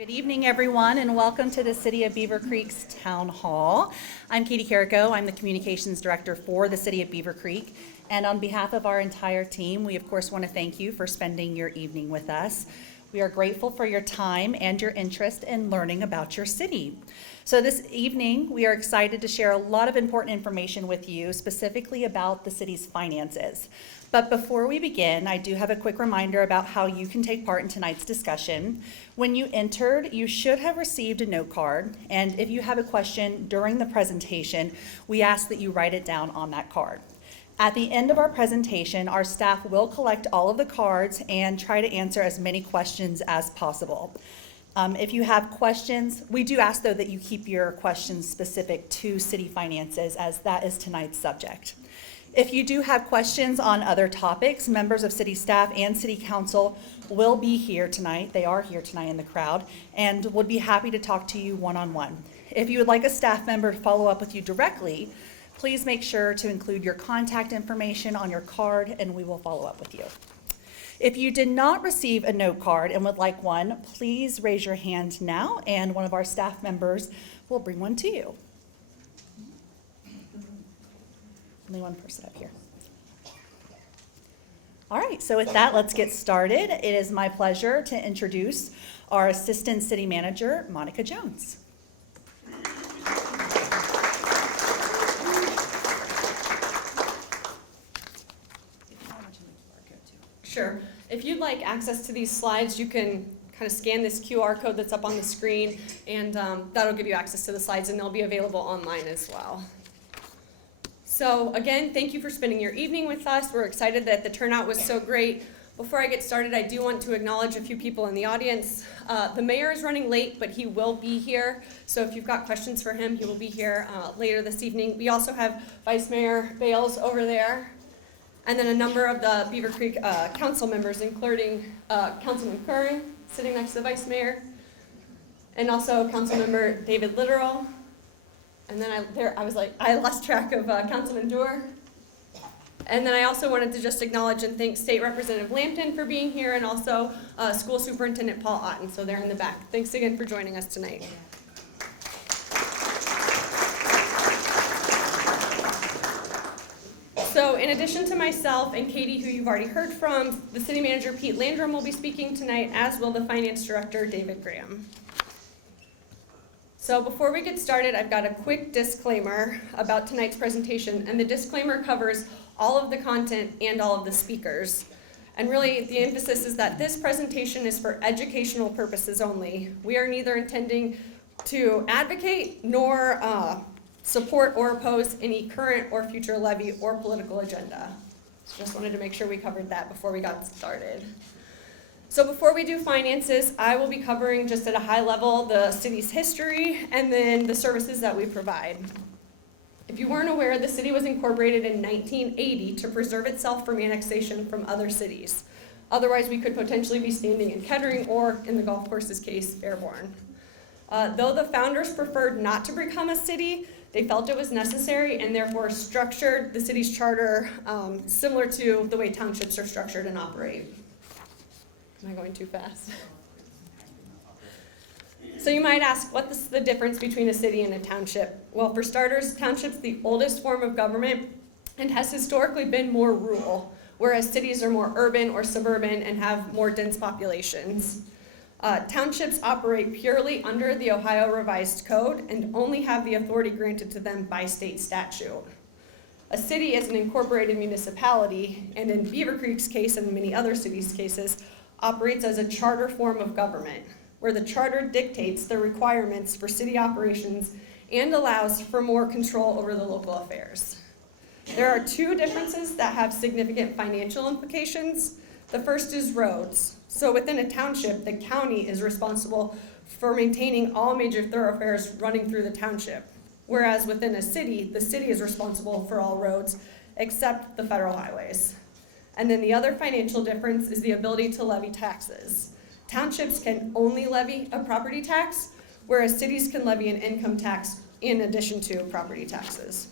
Good evening, everyone, and welcome to the City of Beaver Creek's Town Hall. I'm Katie Carrico. I'm the Communications Director for the City of Beaver Creek. And on behalf of our entire team, we of course want to thank you for spending your evening with us. We are grateful for your time and your interest in learning about your city. So this evening, we are excited to share a lot of important information with you, specifically about the city's finances. But before we begin, I do have a quick reminder about how you can take part in tonight's discussion. When you entered, you should have received a note card, and if you have a question during the presentation, we ask that you write it down on that card. At the end of our presentation, our staff will collect all of the cards and try to answer as many questions as possible. If you have questions, we do ask though that you keep your questions specific to city finances, as that is tonight's subject. If you do have questions on other topics, members of city staff and city council will be here tonight. They are here tonight in the crowd and would be happy to talk to you one-on-one. If you would like a staff member to follow up with you directly, please make sure to include your contact information on your card and we will follow up with you. If you did not receive a note card and would like one, please raise your hand now and one of our staff members will bring one to you. Only one person up here. All right, so with that, let's get started. It is my pleasure to introduce our Assistant City Manager, Monica Jones. Sure. If you'd like access to these slides, you can kind of scan this QR code that's up on the screen, and that'll give you access to the slides, and they'll be available online as well. So again, thank you for spending your evening with us. We're excited that the turnout was so great. Before I get started, I do want to acknowledge a few people in the audience. The mayor is running late, but he will be here. So if you've got questions for him, he will be here later this evening. We also have Vice Mayor Bales over there. And then a number of the Beaver Creek council members, including Councilman Curran, sitting next to the Vice Mayor, and also Councilmember David Littoral. And then I lost track of Councilman Doerr. And then I also wanted to just acknowledge and thank State Representative Lampton for being here, and also School Superintendent Paul Otten, so they're in the back. Thanks again for joining us tonight. So in addition to myself and Katie, who you've already heard from, the City Manager Pete Landrum will be speaking tonight, as will the Finance Director David Graham. So before we get started, I've got a quick disclaimer about tonight's presentation, and the disclaimer covers all of the content and all of the speakers. And really, the emphasis is that this presentation is for educational purposes only. We are neither intending to advocate nor support or oppose any current or future levy or political agenda. Just wanted to make sure we covered that before we got started. So before we do finances, I will be covering just at a high level the city's history and then the services that we provide. If you weren't aware, the city was incorporated in 1980 to preserve itself from annexation from other cities. Otherwise, we could potentially be standing in Kettering or, in the golf course's case, Fairborn. Though the founders preferred not to become a city, they felt it was necessary and therefore structured the city's charter similar to the way townships are structured and operate. Am I going too fast? So you might ask, what's the difference between a city and a township? Well, for starters, township's the oldest form of government and has historically been more rural, whereas cities are more urban or suburban and have more dense populations. Townships operate purely under the Ohio Revised Code and only have the authority granted to them by state statute. A city is an incorporated municipality, and in Beaver Creek's case and many other cities' cases, operates as a charter form of government, where the charter dictates the requirements for city operations and allows for more control over the local affairs. There are two differences that have significant financial implications. The first is roads. So within a township, the county is responsible for maintaining all major thoroughfares running through the township, whereas within a city, the city is responsible for all roads except the federal highways. And then the other financial difference is the ability to levy taxes. Townships can only levy a property tax, whereas cities can levy an income tax in addition to property taxes.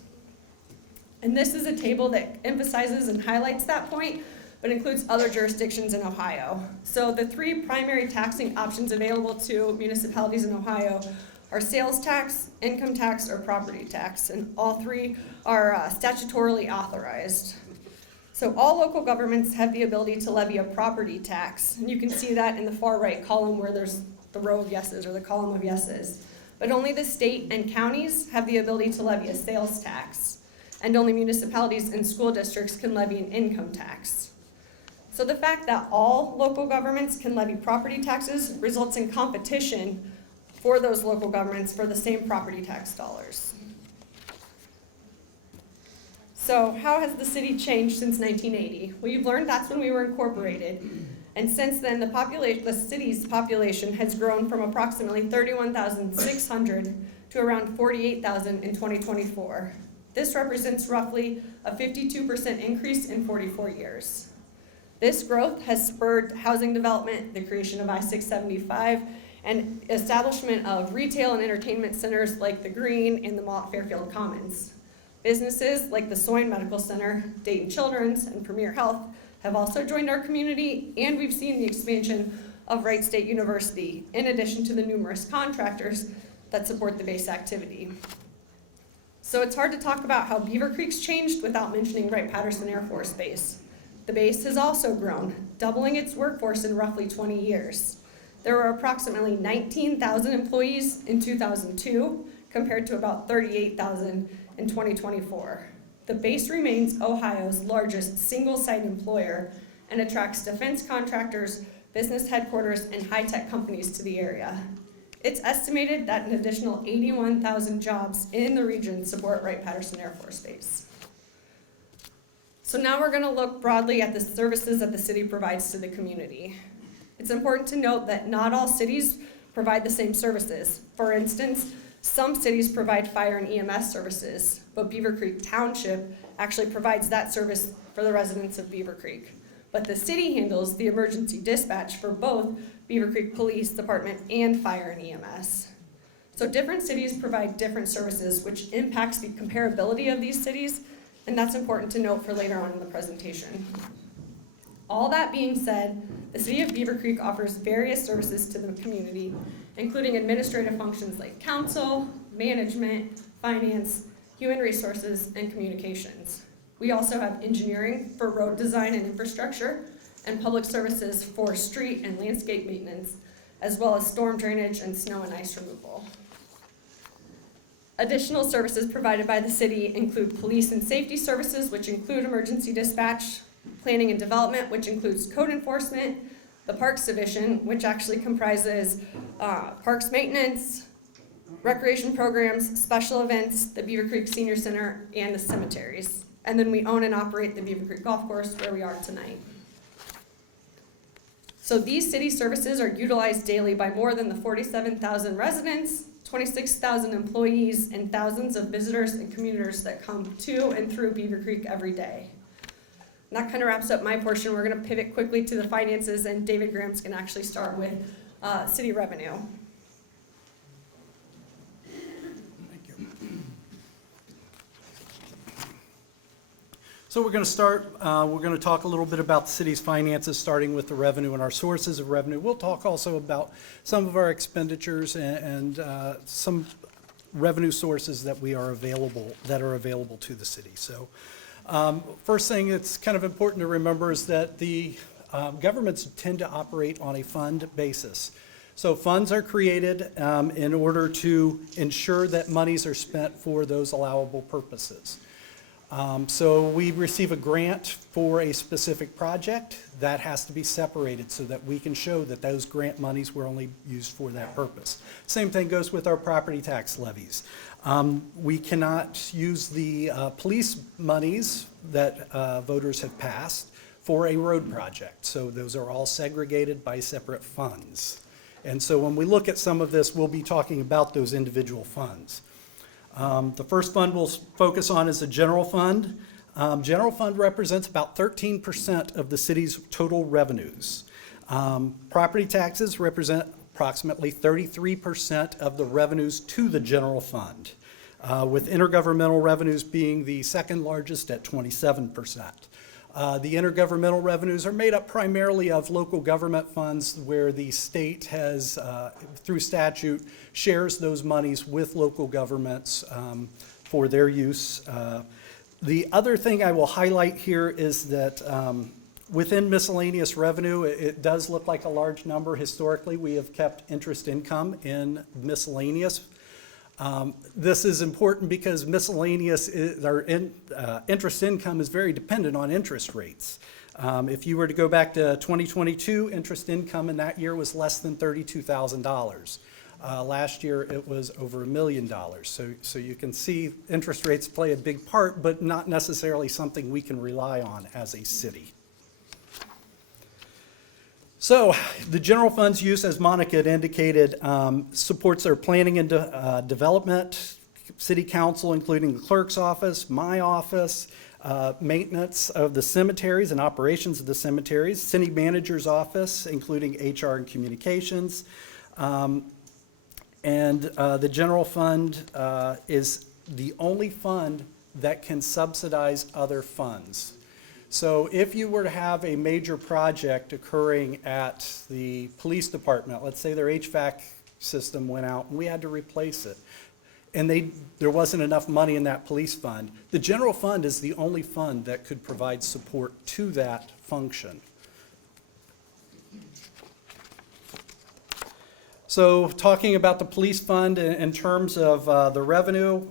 And this is a table that emphasizes and highlights that point. but includes other jurisdictions in Ohio. So the three primary taxing options available to municipalities in Ohio are sales tax, income tax, or property tax, and all three are statutorily authorized. So all local governments have the ability to levy a property tax, and you can see that in the far right column where there's the row of yeses or the column of yeses. But only the state and counties have the ability to levy a sales tax, and only municipalities and school districts can levy an income tax. So the fact that all local governments can levy property taxes results in competition for those local governments for the same property tax dollars. So how has the city changed since 1980? Well, you've learned that's when we were incorporated. And since then, the city's population has grown from approximately 31,600 to around 48,000 in 2024. This represents roughly a 52% increase in 44 years. This growth has spurred housing development, the creation of I-675, and establishment of retail and entertainment centers like the Green and the Mall at Fairfield Commons. Businesses like the Soin Medical Center, Dayton Children's, and Premier Health have also joined our community, and we've seen the expansion of Wright State University, in addition to the numerous contractors that support the base activity. So it's hard to talk about how Beavercreek's changed without mentioning Wright-Patterson Air Force Base. The base has also grown, doubling its workforce in roughly 20 years. There were approximately 19,000 employees in 2002, compared to about 38,000 in 2024. The base remains Ohio's largest single-site employer and attracts defense contractors, business headquarters, and high-tech companies to the area. It's estimated that an additional 81,000 jobs in the region support Wright-Patterson Air Force Base. So now we're going to look broadly at the services that the city provides to the community. It's important to note that not all cities provide the same services. For instance, some cities provide fire and EMS services, but Beavercreek Township actually provides that service for the residents of Beavercreek. But the city handles the emergency dispatch for both Beavercreek Police Department and fire and EMS. So different cities provide different services, which impacts the comparability of these cities, and that's important to note for later on in the presentation. All that being said, the city of Beavercreek offers various services to the community, including administrative functions like council, management, finance, human resources, and communications. We also have engineering for road design and infrastructure, and public services for street and landscape maintenance, as well as storm drainage and snow and ice removal. Additional services provided by the city include police and safety services, which include emergency dispatch, planning and development, which includes code enforcement, the Parks Division, which actually comprises parks maintenance, recreation programs, special events, the Beavercreek Senior Center, and the cemeteries. And then we own and operate the Beavercreek Golf Course, where we are tonight. So these city services are utilized daily by more than the 47,000 residents, 26,000 employees, and thousands of visitors and commuters that come to and through Beavercreek every day. And that kind of wraps up my portion. We're going to pivot quickly to the finances, and David Graham's going to actually start with city revenue. Thank you. So we're going to start, we're going to talk a little bit about the city's finances, starting with the revenue and our sources of revenue. We'll talk also about some of our expenditures and some revenue sources that are available to the city. So first thing that's kind of important to remember is that the governments tend to operate on a fund basis. So funds are created in order to ensure that monies are spent for those allowable purposes. So we receive a grant for a specific project that has to be separated so that we can show that those grant monies were only used for that purpose. Same thing goes with our property tax levies. We cannot use the police monies that voters have passed for a road project. So those are all segregated by separate funds. And so when we look at some of this, we'll be talking about those individual funds. The first fund we'll focus on is the general fund. General fund represents about 13% of the city's total revenues. Property taxes represent approximately 33% of the revenues to the general fund, with intergovernmental revenues being the second largest at 27%. The intergovernmental revenues are made up primarily of local government funds where the state has, through statute, shares those monies with local governments for their use. The other thing I will highlight here is that within miscellaneous revenue, it does look like a large number. Historically, we have kept interest income in miscellaneous. This is important because miscellaneous, interest income is very dependent on interest rates. If you were to go back to 2022, interest income in that year was less than $32,000. Last year, it was over $1 million. So you can see interest rates play a big part, but not necessarily something we can rely on as a city. So the general fund's use, as Monica had indicated, supports our planning and development, city council, including the clerk's office, my office, maintenance of the cemeteries and operations of the cemeteries, city manager's office, including HR and communications. And the general fund is the only fund that can subsidize other funds. So if you were to have a major project occurring at the police department, let's say their HVAC system went out and we had to replace it, and there wasn't enough money in that police fund, the general fund is the only fund that could provide support to that function. So talking about the police fund in terms of the revenue,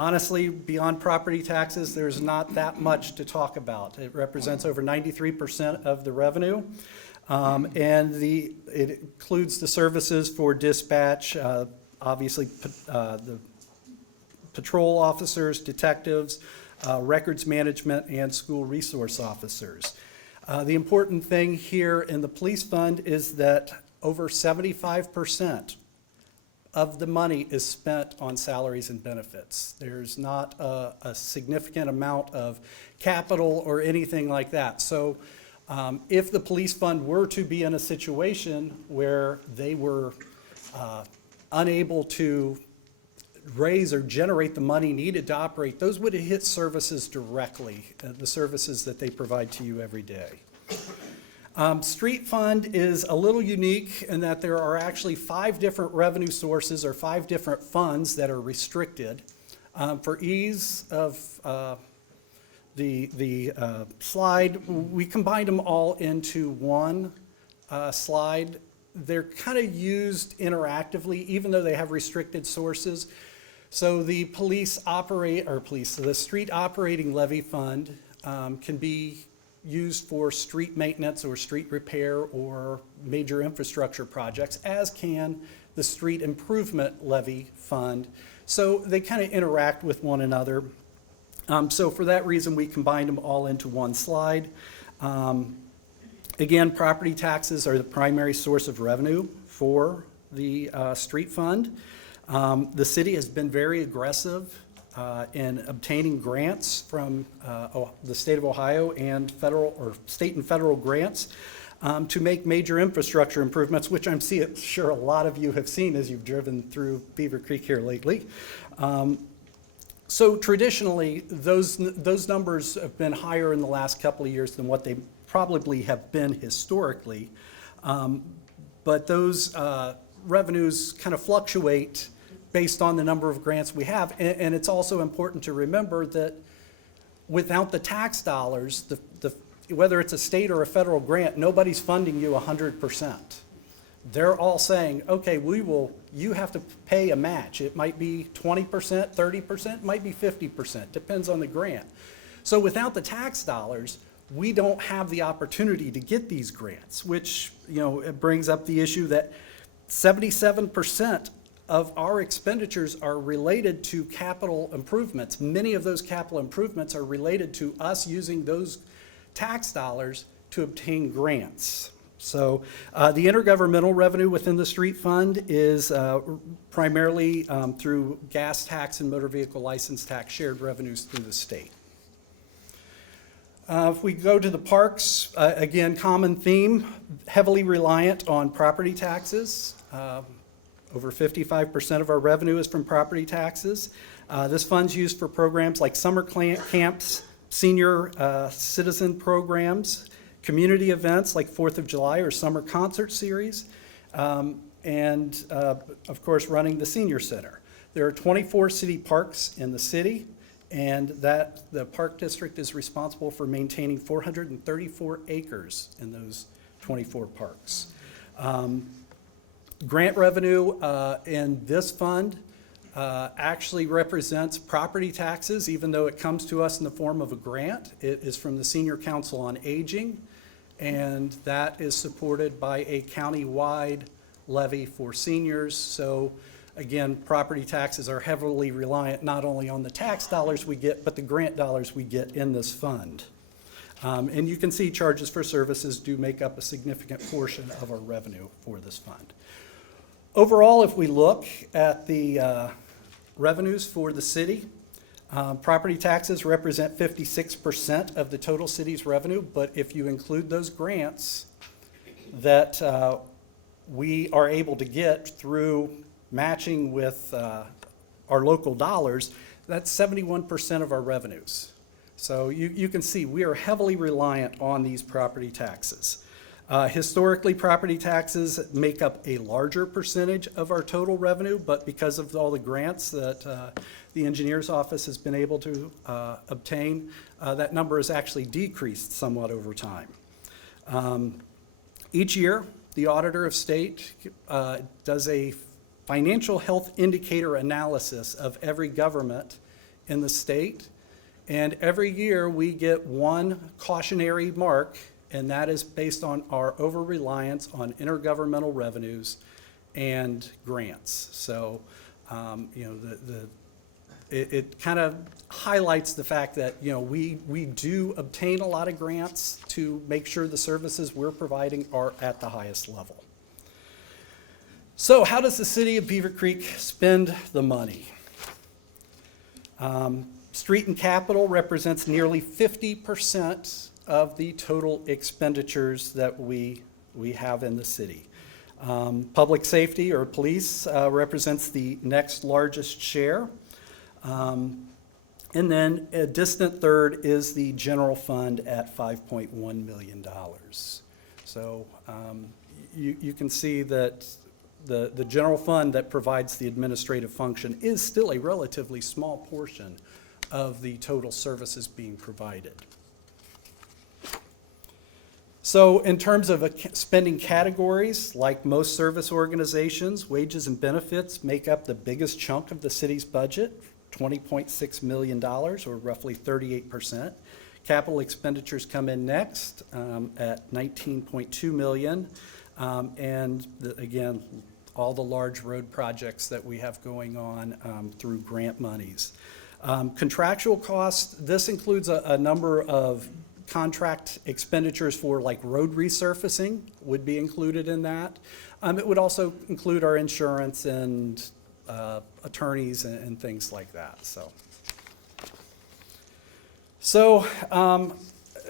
honestly, beyond property taxes, there's not that much to talk about. It represents over 93% of the revenue, and it includes the services for dispatch, obviously the patrol officers, detectives, records management, and school resource officers. The important thing here in the police fund is that over 75% of the money is spent on salaries and benefits. There's not a significant amount of capital or anything like that. So if the police fund were to be in a situation where they were unable to raise or generate the money needed to operate, those would hit services directly, the services that they provide to you every day. Street fund is a little unique in that there are actually 5 different revenue sources or 5 different funds that are restricted. For ease of the slide, we combined them all into one slide. They're kind of used interactively, even though they have restricted sources. So the the street operating levy fund can be used for street maintenance or street repair or major infrastructure projects, as can the street improvement levy fund. So they kind of interact with one another. So for that reason, we combined them all into one slide. Again, property taxes are the primary source of revenue for the street fund. The city has been very aggressive in obtaining grants from the state of Ohio and federal or state and federal grants to make major infrastructure improvements, which I'm sure a lot of you have seen as you've driven through Beavercreek here lately. So traditionally, those numbers have been higher in the last couple of years than what they probably have been historically. But those revenues kind of fluctuate based on the number of grants we have. And it's also important to remember that without the tax dollars, whether it's a state or a federal grant, nobody's funding you 100%. They're all saying, okay, you have to pay a match. It might be 20%, 30%, it might be 50%, depends on the grant. So without the tax dollars, we don't have the opportunity to get these grants, which, it brings up the issue that 77% of our expenditures are related to capital improvements. Many of those capital improvements are related to us using those tax dollars to obtain grants. So the intergovernmental revenue within the street fund is primarily through gas tax and motor vehicle license tax shared revenues through the state. If we go to the parks, again, common theme, heavily reliant on property taxes. Over 55% of our revenue is from property taxes. This fund's used for programs like summer camps, senior citizen programs, community events like 4th of July or summer concert series, and of course running the senior center. There are 24 city parks in the city, and that the park district is responsible for maintaining 434 acres in those 24 parks. Grant revenue in this fund actually represents property taxes, even though it comes to us in the form of a grant. It is from the Senior Council on Aging, and that is supported by a county-wide levy for seniors. So again, property taxes are heavily reliant not only on the tax dollars we get, but the grant dollars we get in this fund. And you can see charges for services do make up a significant portion of our revenue for this fund. Overall, if we look at the revenues for the city, property taxes represent 56% of the total city's revenue, but if you include those grants that we are able to get through matching with our local dollars, that's 71% of our revenues. So you can see we are heavily reliant on these property taxes. Historically, property taxes make up a larger percentage of our total revenue, but because of all the grants that the engineer's office has been able to obtain, that number has actually decreased somewhat over time. Each year, the Auditor of State does a financial health indicator analysis of every government in the state, and every year we get one cautionary mark, and that is based on our over-reliance on intergovernmental revenues and grants. So, it kind of highlights the fact that, we do obtain a lot of grants to make sure the services we're providing are at the highest level. So how does the city of Beavercreek spend the money? Street and capital represents nearly 50% of the total expenditures that we have in the city. Public safety or police represents the next largest share. And then a distant third is the general fund at $5.1 million. So you can see that the general fund that provides the administrative function is still a relatively small portion of the total services being provided. So in terms of spending categories, like most service organizations, wages and benefits make up the biggest chunk of the city's budget, $20.6 million, or roughly 38%. Capital expenditures come in next at $19.2 million. Again, all the large road projects that we have going on through grant monies. Contractual costs, this includes a number of contract expenditures for like road resurfacing would be included in that. It would also include our insurance and attorneys and things like that. So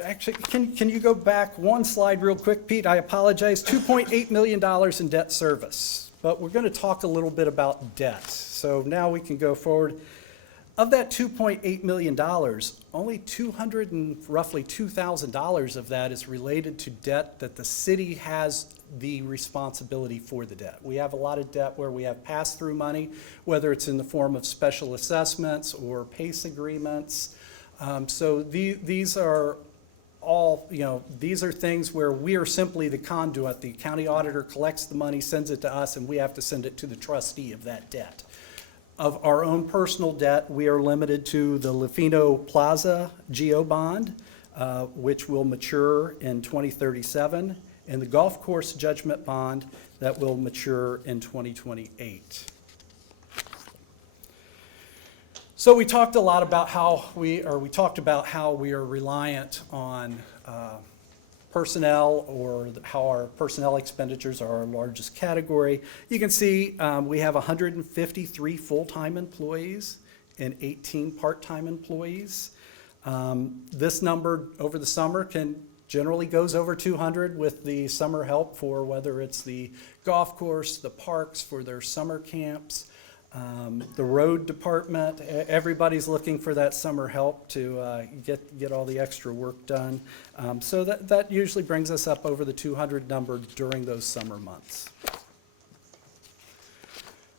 actually, can you go back one slide real quick, Pete? I apologize. $2.8 million in debt service, but we're going to talk a little bit about debt. So now we can go forward. Of that $2.8 million, only roughly $2,000 of that is related to debt that the city has the responsibility for the debt. We have a lot of debt where we have pass-through money, whether it's in the form of special assessments or PACE agreements. So these are all, these are things where we are simply the conduit. The county auditor collects the money, sends it to us, and we have to send it to the trustee of that debt. Of our own personal debt, we are limited to the Lefino Plaza GO bond, which will mature in 2037, and the golf course judgment bond that will mature in 2028. So we talked a lot about how we are reliant on personnel, or how our personnel expenditures are our largest category. You can see we have 153 full-time employees and 18 part-time employees. This number over the summer generally goes over 200 with the summer help for whether it's the golf course, the parks, for their summer camps. The road department, everybody's looking for that summer help to get all the extra work done. So that usually brings us up over the 200 number during those summer months.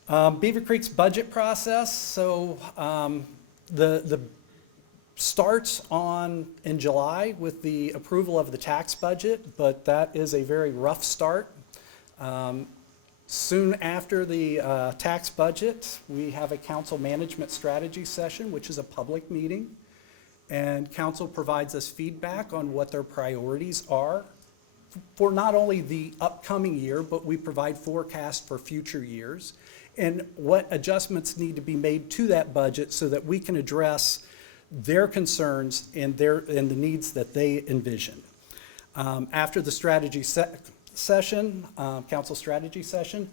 Beaver Creek's budget process, so the starts in July with the approval of the tax budget, but that is a very rough start. Soon after the tax budget, we have a council management strategy session, which is a public meeting. And council provides us feedback on what their priorities are for not only the upcoming year, but we provide forecasts for future years and what adjustments need to be made to that budget so that we can address their concerns and the needs that they envision. After the strategy session, council strategy session,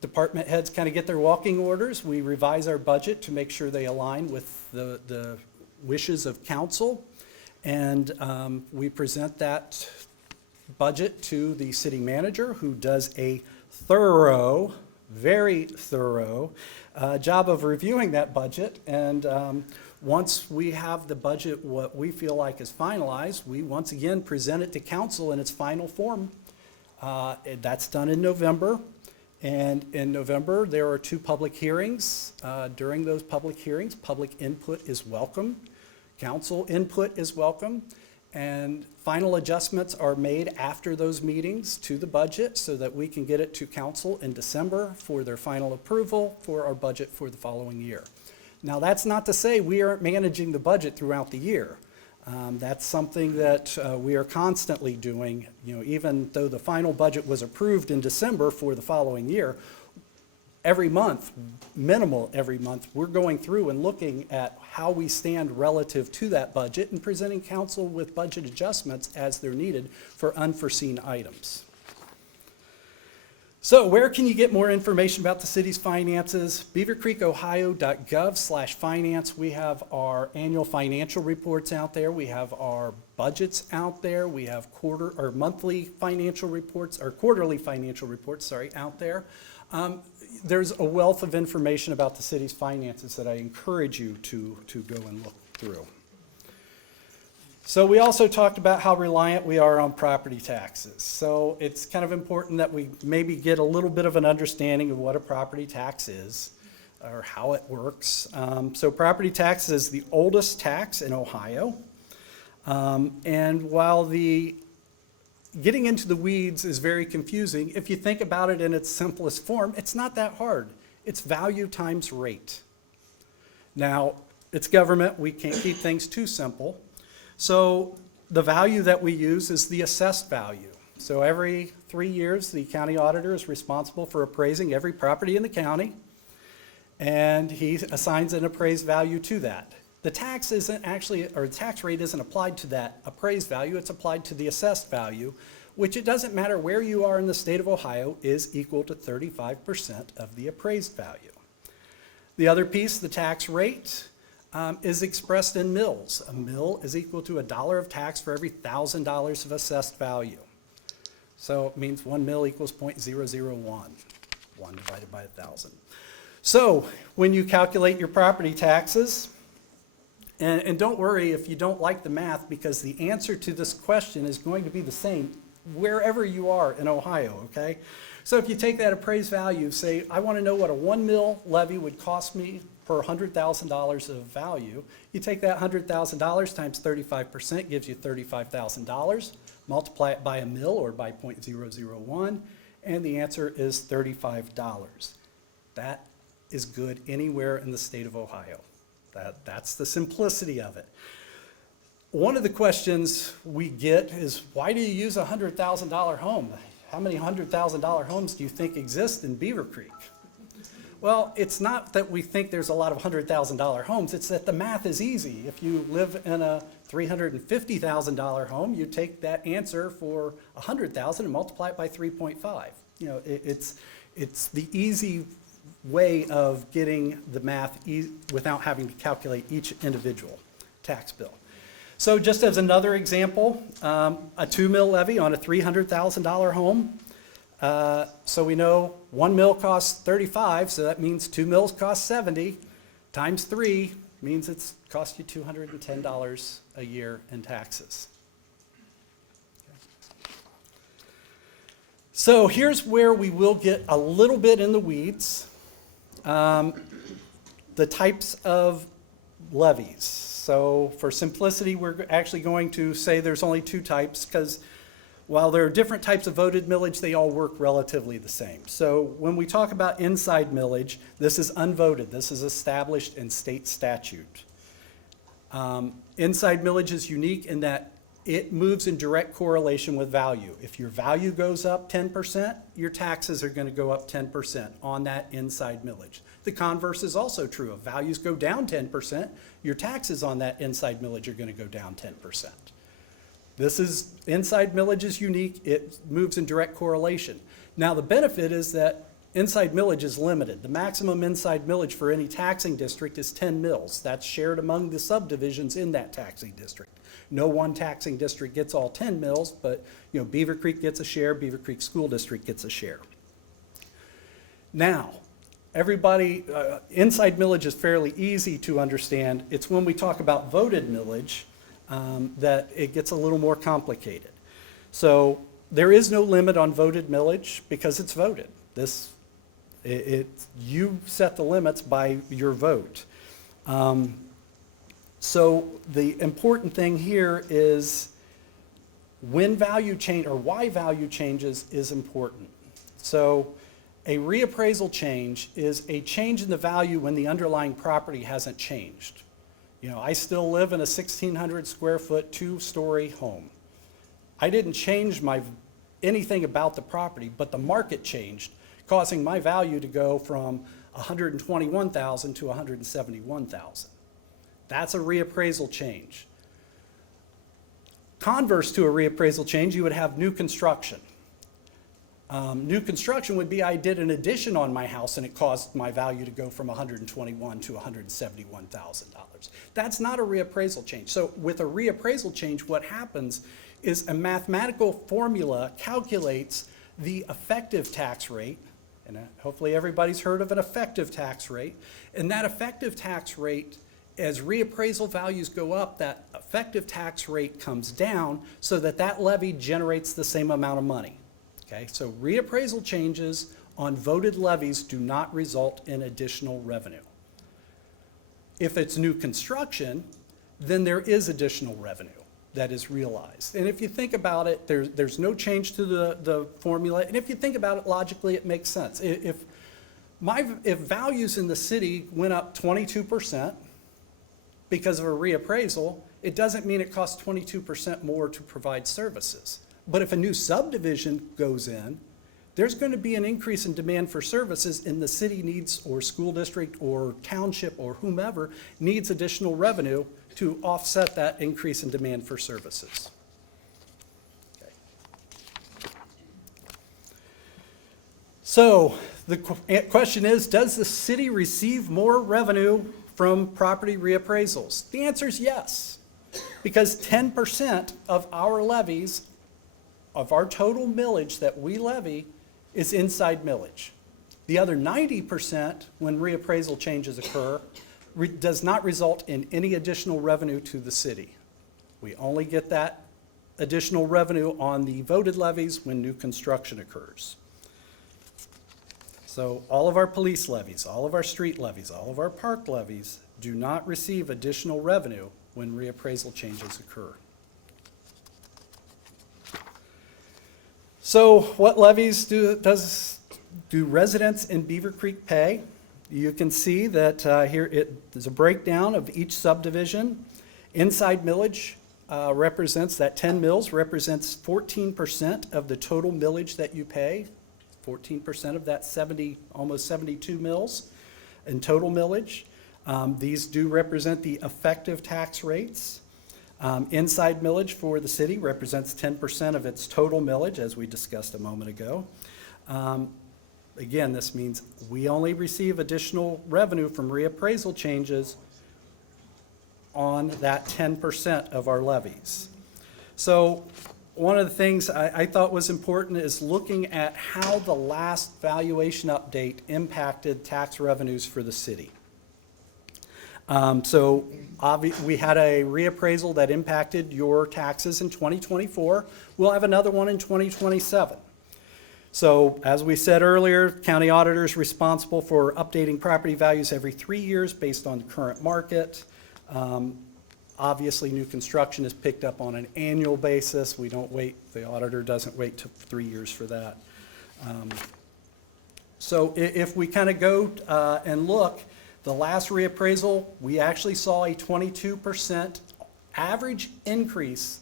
department heads kind of get their walking orders. We revise our budget to make sure they align with the wishes of council. And we present that budget to the city manager, who does a thorough, very thorough job of reviewing that budget. And once we have the budget, what we feel like is finalized, we once again present it to council in its final form. That's done in November. And in November, there are 2 public hearings. During those public hearings, public input is welcome. Council input is welcome. And final adjustments are made after those meetings to the budget so that we can get it to council in December for their final approval for our budget for the following year. Now, that's not to say we aren't managing the budget throughout the year. That's something that we are constantly doing. You know, even though the final budget was approved in December for the following year, every month, minimal every month, we're going through and looking at how we stand relative to that budget and presenting council with budget adjustments as they're needed for unforeseen items. So where can you get more information about the city's finances? beavercreekohio.gov/finance. We have our annual financial reports out there. We have our budgets out there. We have monthly financial reports, or quarterly financial reports, out there. There's a wealth of information about the city's finances that I encourage you to go and look through. So we also talked about how reliant we are on property taxes. So it's kind of important that we maybe get a little bit of an understanding of what a property tax is or how it works. So property tax is the oldest tax in Ohio. And while getting into the weeds is very confusing, if you think about it in its simplest form, it's not that hard. It's value times rate. Now, it's government. We can't keep things too simple. So the value that we use is the assessed value. So every 3 years, the county auditor is responsible for appraising every property in the county, and he assigns an appraised value to that. The tax isn't actually, or the tax rate isn't applied to that appraised value, it's applied to the assessed value, which it doesn't matter where you are in the state of Ohio, is equal to 35% of the appraised value. The other piece, the tax rate, is expressed in mills. A mill is equal to $1 of tax for every $1,000 of assessed value. So it means 1 mill equals 0.001, 1 divided by 1,000. So when you calculate your property taxes, and don't worry if you don't like the math, because the answer to this question is going to be the same wherever you are in Ohio, okay? So if you take that appraised value, say, I want to know what a 1 mill levy would cost me per $100,000 of value. You take that $100,000 times 35% gives you $35,000. Multiply it by a mill or by 0.001, and the answer is $35. That is good anywhere in the state of Ohio. That's the simplicity of it. One of the questions we get is, why do you use a $100,000 home? How many $100,000 homes do you think exist in Beavercreek? Well, it's not that we think there's a lot of $100,000 homes, it's that the math is easy. If you live in a $350,000 home, you take that answer for $100,000 and multiply it by 3.5. You know, it's the easy way of getting the math without having to calculate each individual tax bill. So just as another example, a 2 mill levy on a $300,000 home, So we know 1 mil costs 35, so that means 2 mils cost 70, times 3 means it's cost you $210 a year in taxes. So here's where we will get a little bit in the weeds. The types of levies. So for simplicity, we're actually going to say there's only 2 types, because while there are different types of voted millage, they all work relatively the same. So when we talk about inside millage, this is unvoted. This is established in state statute. Inside millage is unique in that it moves in direct correlation with value. If your value goes up 10%, your taxes are going to go up 10% on that inside millage. The converse is also true. If values go down 10%, your taxes on that inside millage are going to go down 10%. Inside millage is unique. It moves in direct correlation. Now the benefit is that inside millage is limited. The maximum inside millage for any taxing district is 10 mils. That's shared among the subdivisions in that taxing district. No one taxing district gets all 10 mils, but Beavercreek gets a share, Beavercreek School District gets a share. Now, everybody, inside millage is fairly easy to understand. It's when we talk about voted millage that it gets a little more complicated. So there is no limit on voted millage because it's voted. You set the limits by your vote. So the important thing here is when value change or why value changes is important. So a reappraisal change is a change in the value when the underlying property hasn't changed. I still live in a 1,600 square foot, 2-story home. I didn't change anything about the property, but the market changed, causing my value to go from $121,000 to $171,000. That's a reappraisal change. Converse to a reappraisal change, you would have new construction. New construction would be I did an addition on my house and it caused my value to go from $121,000 to $171,000. That's not a reappraisal change. So with a reappraisal change, what happens is a mathematical formula calculates the effective tax rate, and hopefully everybody's heard of an effective tax rate, and that effective tax rate, as reappraisal values go up, that effective tax rate comes down so that levy generates the same amount of money. Okay, so reappraisal changes on voted levies do not result in additional revenue. If it's new construction, then there is additional revenue that is realized. And if you think about it, there's no change to the formula. And if you think about it logically, it makes sense. If values in the city went up 22% because of a reappraisal, it doesn't mean it costs 22% more to provide services. But if a new subdivision goes in, there's going to be an increase in demand for services, and the city needs, or school district, or township, or whomever, needs additional revenue to offset that increase in demand for services. Okay. So the question is, does the city receive more revenue from property reappraisals? The answer is yes, because 10% of our levies, of our total millage that we levy, is inside millage. The other 90%, when reappraisal changes occur, does not result in any additional revenue to the city. We only get that additional revenue on the voted levies when new construction occurs. So all of our police levies, all of our street levies, all of our park levies do not receive additional revenue when reappraisal changes occur. So what levies do residents in Beavercreek pay? You can see that here there's a breakdown of each subdivision. Inside millage represents, that 10 mils represents 14% of the total millage that you pay. 14% of that almost 72 mils in total millage. These do represent the effective tax rates. Inside millage for the city represents 10% of its total millage, as we discussed a moment ago. Again, this means we only receive additional revenue from reappraisal changes on that 10% of our levies. So one of the things I thought was important is looking at how the last valuation update impacted tax revenues for the city. We had a reappraisal that impacted your taxes in 2024. We'll have another one in 2027. So as we said earlier, county auditor is responsible for updating property values every 3 years based on the current market. Obviously, new construction is picked up on an annual basis. We don't wait, the auditor doesn't wait till 3 years for that. So if we kind of go and look, the last reappraisal, we actually saw a 22% average increase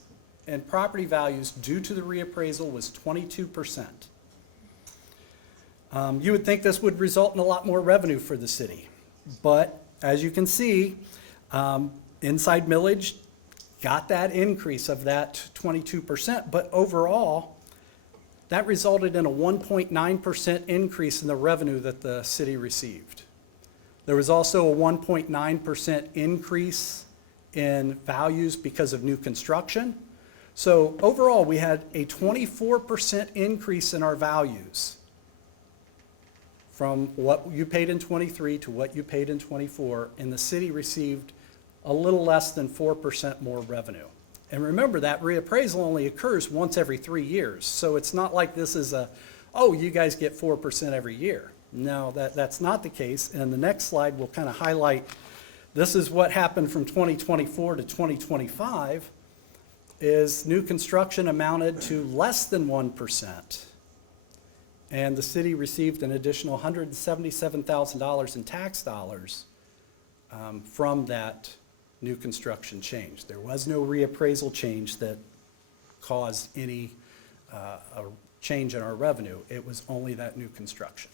in property values due to the reappraisal was 22%. You would think this would result in a lot more revenue for the city. But as you can see, inside millage got that increase of that 22%, but overall, that resulted in a 1.9% increase in the revenue that the city received. There was also a 1.9% increase in values because of new construction. So overall, we had a 24% increase in our values from what you paid in 23 to what you paid in 24, and the city received a little less than 4% more revenue. And remember, that reappraisal only occurs once every 3 years. So it's not like this is oh, you guys get 4% every year. No, that's not the case. And the next slide will kind of highlight, this is what happened from 2024 to 2025, is new construction amounted to less than 1%. And the city received an additional $177,000 in tax dollars from that new construction change. There was no reappraisal change that caused any a change in our revenue. It was only that new construction.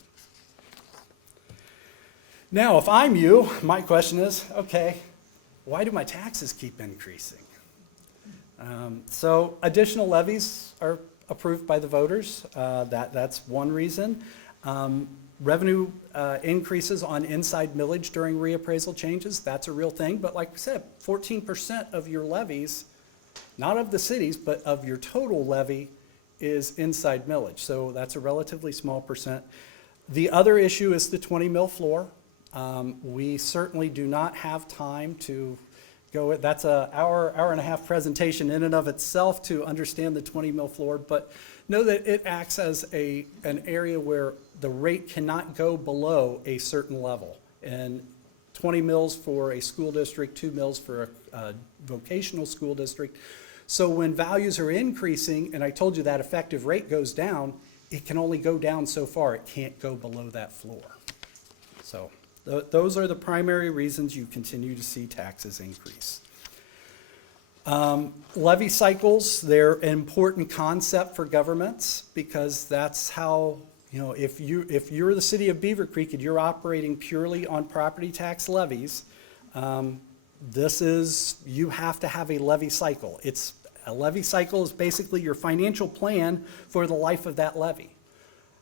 Now, if I'm you, my question is, okay, why do my taxes keep increasing? So additional levies are approved by the voters. That's one reason. Revenue increases on inside millage during reappraisal changes, that's a real thing. But like I said, 14% of your levies, not of the cities, but of your total levy is inside millage. So that's a relatively small percent. The other issue is the 20 mil floor. We certainly do not have time to go, that's an hour and a half presentation in and of itself to understand the 20 mil floor, but know that it acts as an area where the rate cannot go below a certain level. And 20 mils for a school district, 2 mils for a vocational school district. So when values are increasing, and I told you that effective rate goes down, it can only go down so far. It can't go below that floor. So those are the primary reasons you continue to see taxes increase. Levy cycles, they're an important concept for governments because that's how, if you're the city of Beavercreek and you're operating purely on property tax levies, you have to have a levy cycle. A levy cycle is basically your financial plan for the life of that levy.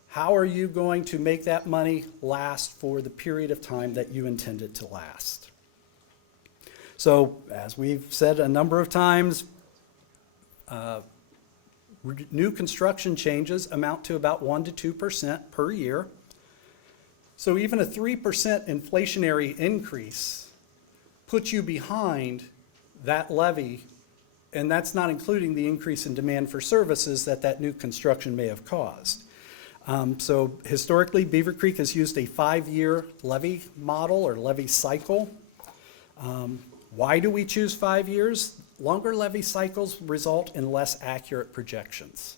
How are you going to make that money last for the period of time that you intend it to last? So, as we've said a number of times, new construction changes amount to about 1% to 2% per year. So even a 3% inflationary increase puts you behind that levy, and that's not including the increase in demand for services that new construction may have caused. So historically, Beavercreek has used a 5-year levy model or levy cycle. Why do we choose 5 years? Longer levy cycles result in less accurate projections.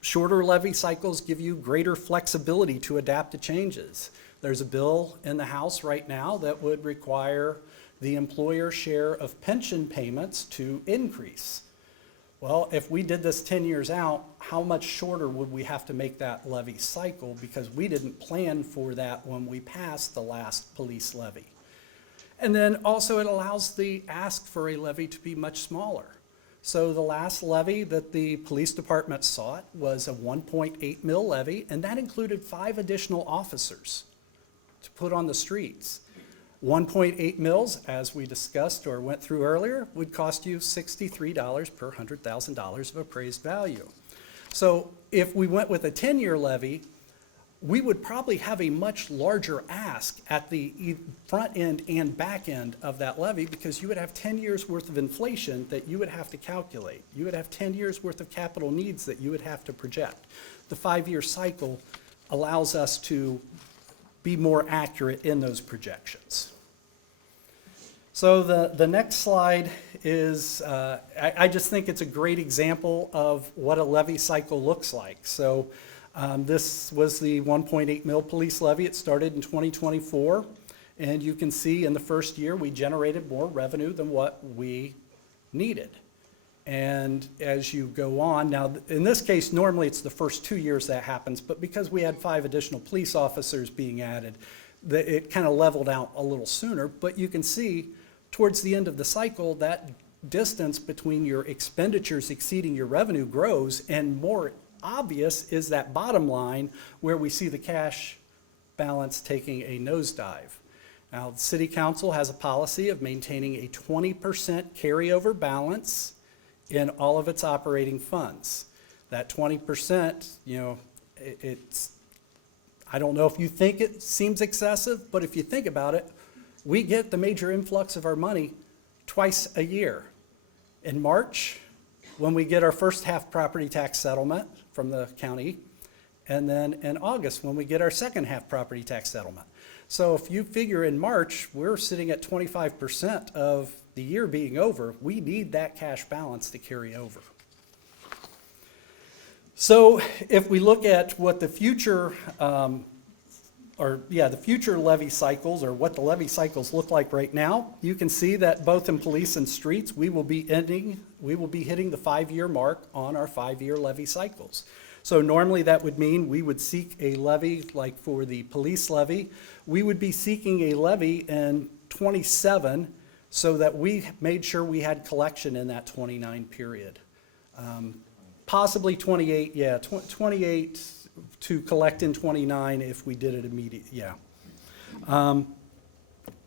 Shorter levy cycles give you greater flexibility to adapt to changes. There's a bill in the House right now that would require the employer share of pension payments to increase. Well, if we did this 10 years out, how much shorter would we have to make that levy cycle because we didn't plan for that when we passed the last police levy. And then also it allows the ask for a levy to be much smaller. So the last levy that the police department sought was a 1.8 mil levy, and that included 5 additional officers to put on the streets. 1.8 mils, as we discussed or went through earlier, would cost you $63 per $100,000 of appraised value. So if we went with a 10-year levy, we would probably have a much larger ask at the front end and back end of that levy, because you would have 10 years worth of inflation that you would have to calculate. You would have 10 years worth of capital needs that you would have to project. The 5-year cycle allows us to be more accurate in those projections. So the next slide is, I just think it's a great example of what a levy cycle looks like. So this was the 1.8 mil police levy. It started in 2024. And you can see in the first year, we generated more revenue than what we needed. And as you go on, now in this case, normally it's the first 2 years that happens, but because we had 5 additional police officers being added, it kind of leveled out a little sooner. But you can see towards the end of the cycle, that distance between your expenditures exceeding your revenue grows, and more obvious is that bottom line where we see the cash balance taking a nosedive. Now, the City Council has a policy of maintaining a 20% carryover balance in all of its operating funds. That 20%, you know, I don't know if you think it seems excessive, but if you think about it, we get the major influx of our money twice a year. In March, when we get our first half property tax settlement from the county, and then in August, when we get our second half property tax settlement. So if you figure in March, we're sitting at 25% of the year being over. We need that cash balance to carry over. So if we look at what the future, the future levy cycles, or what the levy cycles look like right now, you can see that both in police and streets, we will be hitting the 5-year mark on our 5-year levy cycles. So normally that would mean we would seek a levy, like for the police levy, we would be seeking a levy in 27 so that we made sure we had collection in that 29 period. Possibly 28, 28 to collect in 29 if we did it immediately,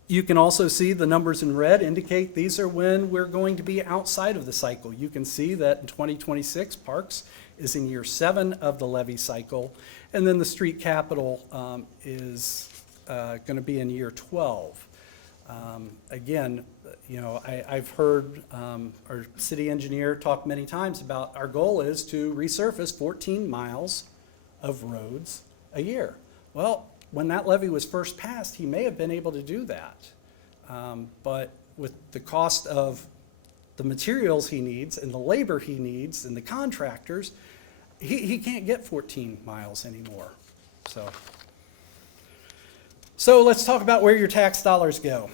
You can also see the numbers in red indicate these are when we're going to be outside of the cycle. You can see that in 2026, Parks is in year 7 of the levy cycle, and then the street capital is going to be in year 12. Again, you know, I've heard our city engineer talk many times about our goal is to resurface 14 miles of roads a year. Well, when that levy was first passed, he may have been able to do that. But with the cost of the materials he needs and the labor he needs and the contractors, he can't get 14 miles anymore. So let's talk about where your tax dollars go.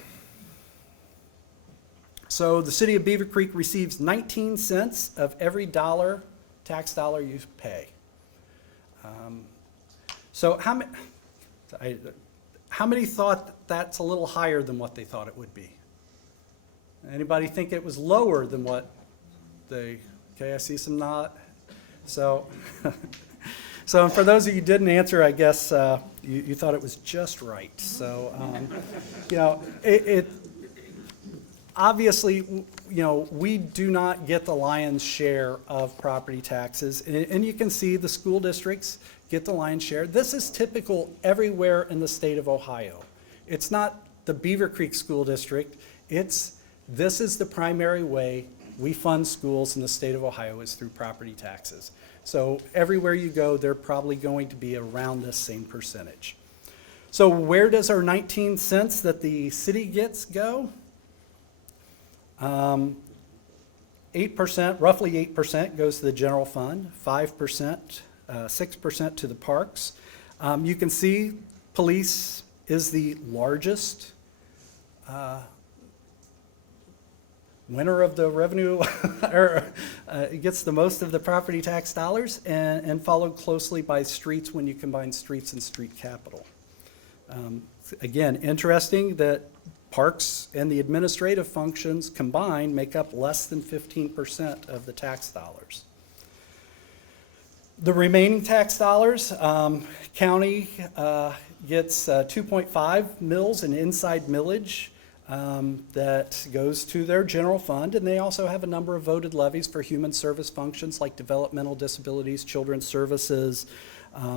So the city of Beavercreek receives 19 cents of every tax dollar you pay. So how many thought that's a little higher than what they thought it would be? Anybody think it was lower than what okay, I see some nod. So, so for those of you who didn't answer, I guess you thought it was just right. So, you know, it obviously, you know, we do not get the lion's share of property taxes, and you can see the school districts get the lion's share. This is typical everywhere in the state of Ohio. It's not the Beavercreek School District. This is the primary way we fund schools in the state of Ohio is through property taxes. So everywhere you go, they're probably going to be around this same percentage. So where does our 19 cents that the city gets go? 8%, roughly 8% goes to the general fund, 5%, 6% to the parks. You can see police is the largest winner of the revenue, or gets the most of the property tax dollars, and followed closely by streets when you combine streets and street capital. Again, interesting that parks and the administrative functions combined make up less than 15% of the tax dollars. The remaining tax dollars, county gets 2.5 mils in inside millage that goes to their general fund, and they also have a number of voted levies for human service functions like developmental disabilities, children's services.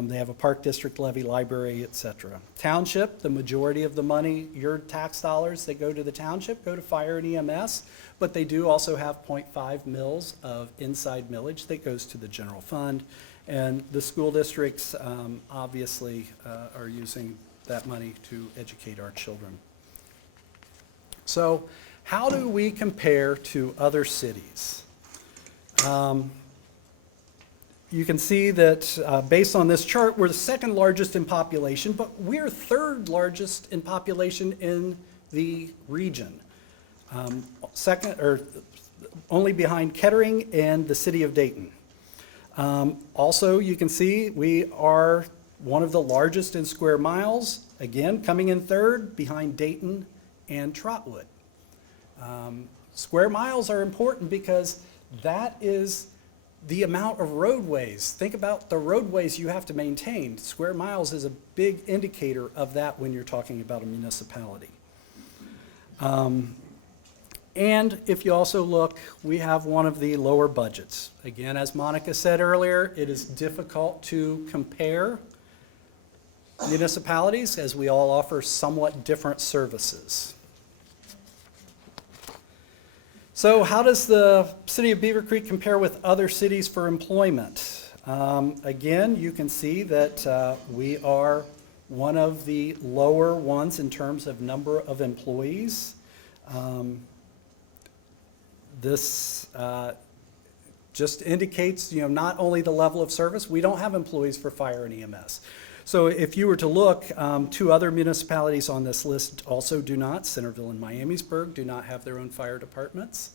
They have a park district levy, library, et cetera. Township, the majority of the money, your tax dollars that go to the township go to fire and EMS, but they do also have 0.5 mils of inside millage that goes to the general fund. And the school districts obviously are using that money to educate our children. So how do we compare to other cities? You can see that based on this chart, we're the second largest in population, but we're third largest in population in the region. Second, or only behind Kettering and the city of Dayton. Also, you can see we are one of the largest in square miles, again, coming in third behind Dayton and Trotwood. Square miles are important because that is the amount of roadways. Think about the roadways you have to maintain. Square miles is a big indicator of that when you're talking about a municipality. And if you also look, we have one of the lower budgets. Again, as Monica said earlier, it is difficult to compare municipalities as we all offer somewhat different services. So how does the city of Beavercreek compare with other cities for employment? Again, you can see that we are one of the lower ones in terms of number of employees. This just indicates, not only the level of service, we don't have employees for fire and EMS. So if you were to look, two other municipalities on this list also do not. Centerville and Miamisburg do not have their own fire departments.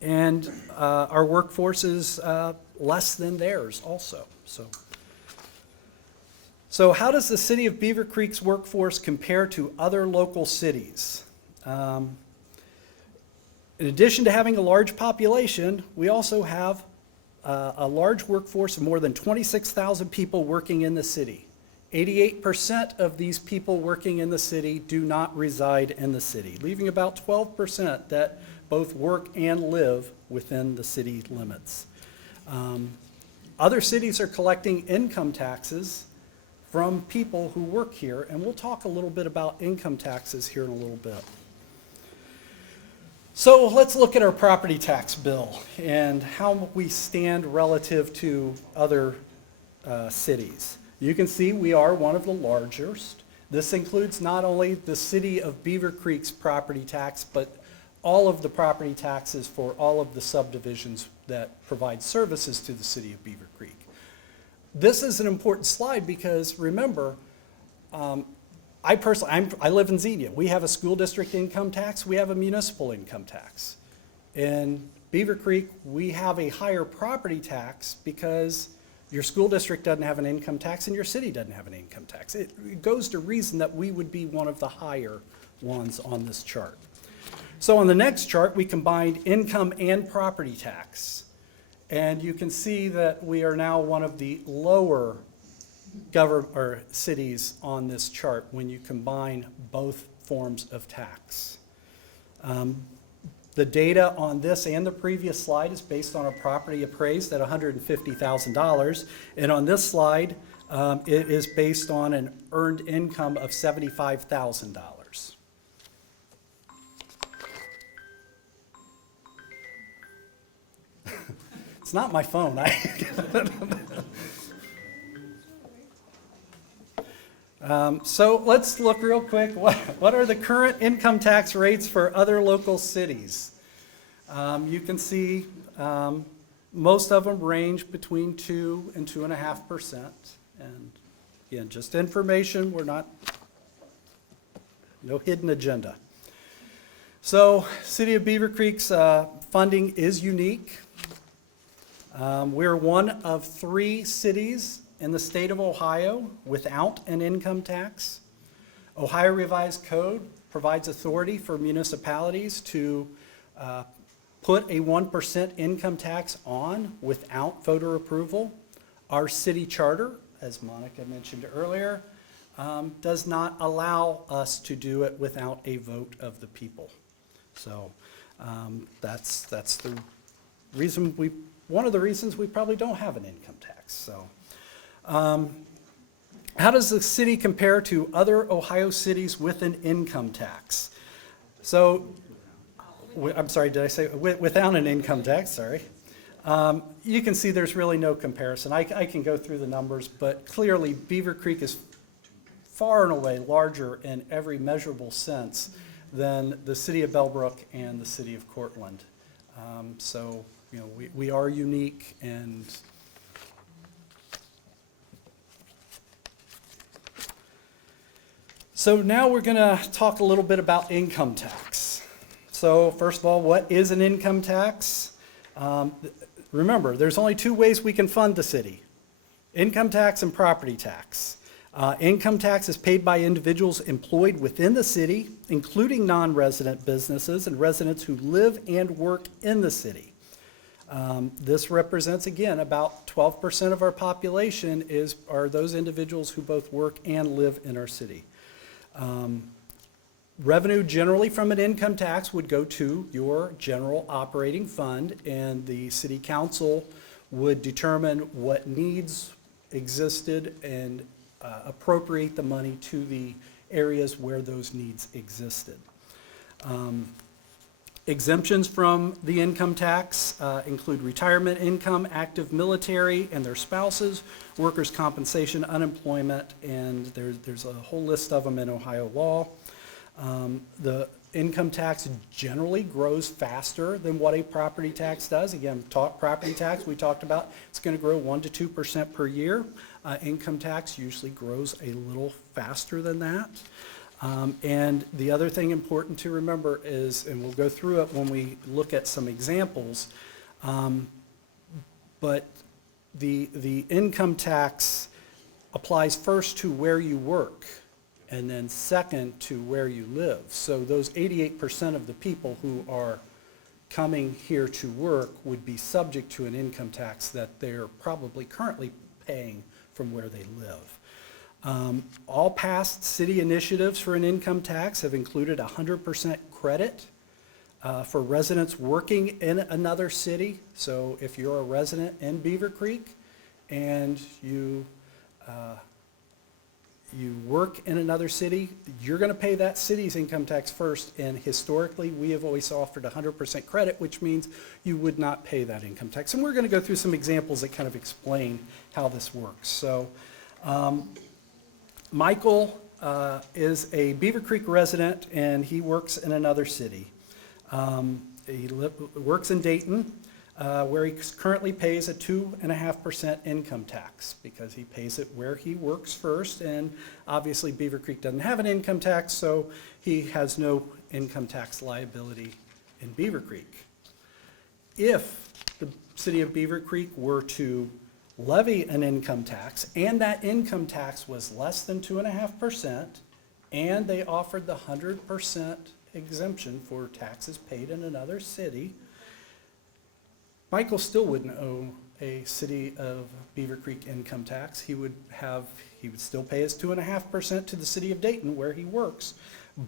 And our workforce is less than theirs also. So how does the city of Beavercreek's workforce compare to other local cities? In addition to having a large population, we also have a large workforce of more than 26,000 people working in the city. 88% of these people working in the city do not reside in the city, leaving about 12% that both work and live within the city limits. Other cities are collecting income taxes from people who work here, and we'll talk a little bit about income taxes here in a little bit. So let's look at our property tax bill and how we stand relative to other cities. You can see we are one of the largest. This includes not only the city of Beavercreek's property tax, but all of the property taxes for all of the subdivisions that provide services to the city of Beavercreek. This is an important slide because remember, I live in Xenia. We have a school district income tax. We have a municipal income tax. In Beavercreek, we have a higher property tax because your school district doesn't have an income tax and your city doesn't have an income tax. It goes to reason that we would be one of the higher ones on this chart. So on the next chart, we combined income and property tax. And you can see that we are now one of the lower cities on this chart when you combine both forms of tax. The data on this and the previous slide is based on a property appraised at $150,000, and on this slide it is based on an earned income of $75,000. It's not my phone. So let's look real quick. What are the current income tax rates for other local cities? You can see most of them range between 2 and 2.5%. And again, just information. No hidden agenda. So City of Beavercreek's funding is unique. We're one of 3 cities in the state of Ohio without an income tax. Ohio Revised Code provides authority for municipalities to put a 1% income tax on without voter approval. Our city charter, as Monica mentioned earlier, does not allow us to do it without a vote of the people. So that's the reason one of the reasons we probably don't have an income tax. So how does the city compare to other Ohio cities with an income tax? So, I'm sorry, did I say without an income tax? Sorry. You can see there's really no comparison. I can go through the numbers, but clearly Beavercreek is far and away larger in every measurable sense than the city of Bellbrook and the city of Cortland. So, you know, we are unique, and so now we're going to talk a little bit about income tax. So first of all, what is an income tax? Remember, there's only two ways we can fund the city: income tax and property tax. Income tax is paid by individuals employed within the city, including non-resident businesses and residents who live and work in the city. This represents, again, about 12% of our population are those individuals who both work and live in our city. Revenue generally from an income tax would go to your general operating fund, and the city council would determine what needs existed and appropriate the money to the areas where those needs existed. Exemptions from the income tax include retirement income, active military and their spouses, workers' compensation, unemployment, and there's a whole list of them in Ohio law. The income tax generally grows faster than what a property tax does. Again, property tax we talked about, it's going to grow 1% to 2% per year. Income tax usually grows a little faster than that. And the other thing important to remember is, and we'll go through it when we look at some examples, but the income tax applies first to where you work, and then second to where you live. So those 88% of the people who are coming here to work would be subject to an income tax that they're probably currently paying from where they live. All past city initiatives for an income tax have included 100% credit for residents working in another city. So if you're a resident in Beavercreek and you work in another city, you're going to pay that city's income tax first, and historically we have always offered 100% credit, which means you would not pay that income tax. And we're going to go through some examples that kind of explain how this works. So Michael is a Beavercreek resident, and he works in another city. He works in Dayton, where he currently pays a 2.5% income tax because he pays it where he works first, and obviously Beavercreek doesn't have an income tax, so he has no income tax liability in Beavercreek. If the city of Beavercreek were to levy an income tax, and that income tax was less than 2.5%, and they offered the 100% exemption for taxes paid in another city, Michael still wouldn't owe a city of Beavercreek income tax. He would still pay his 2.5% to the city of Dayton where he works,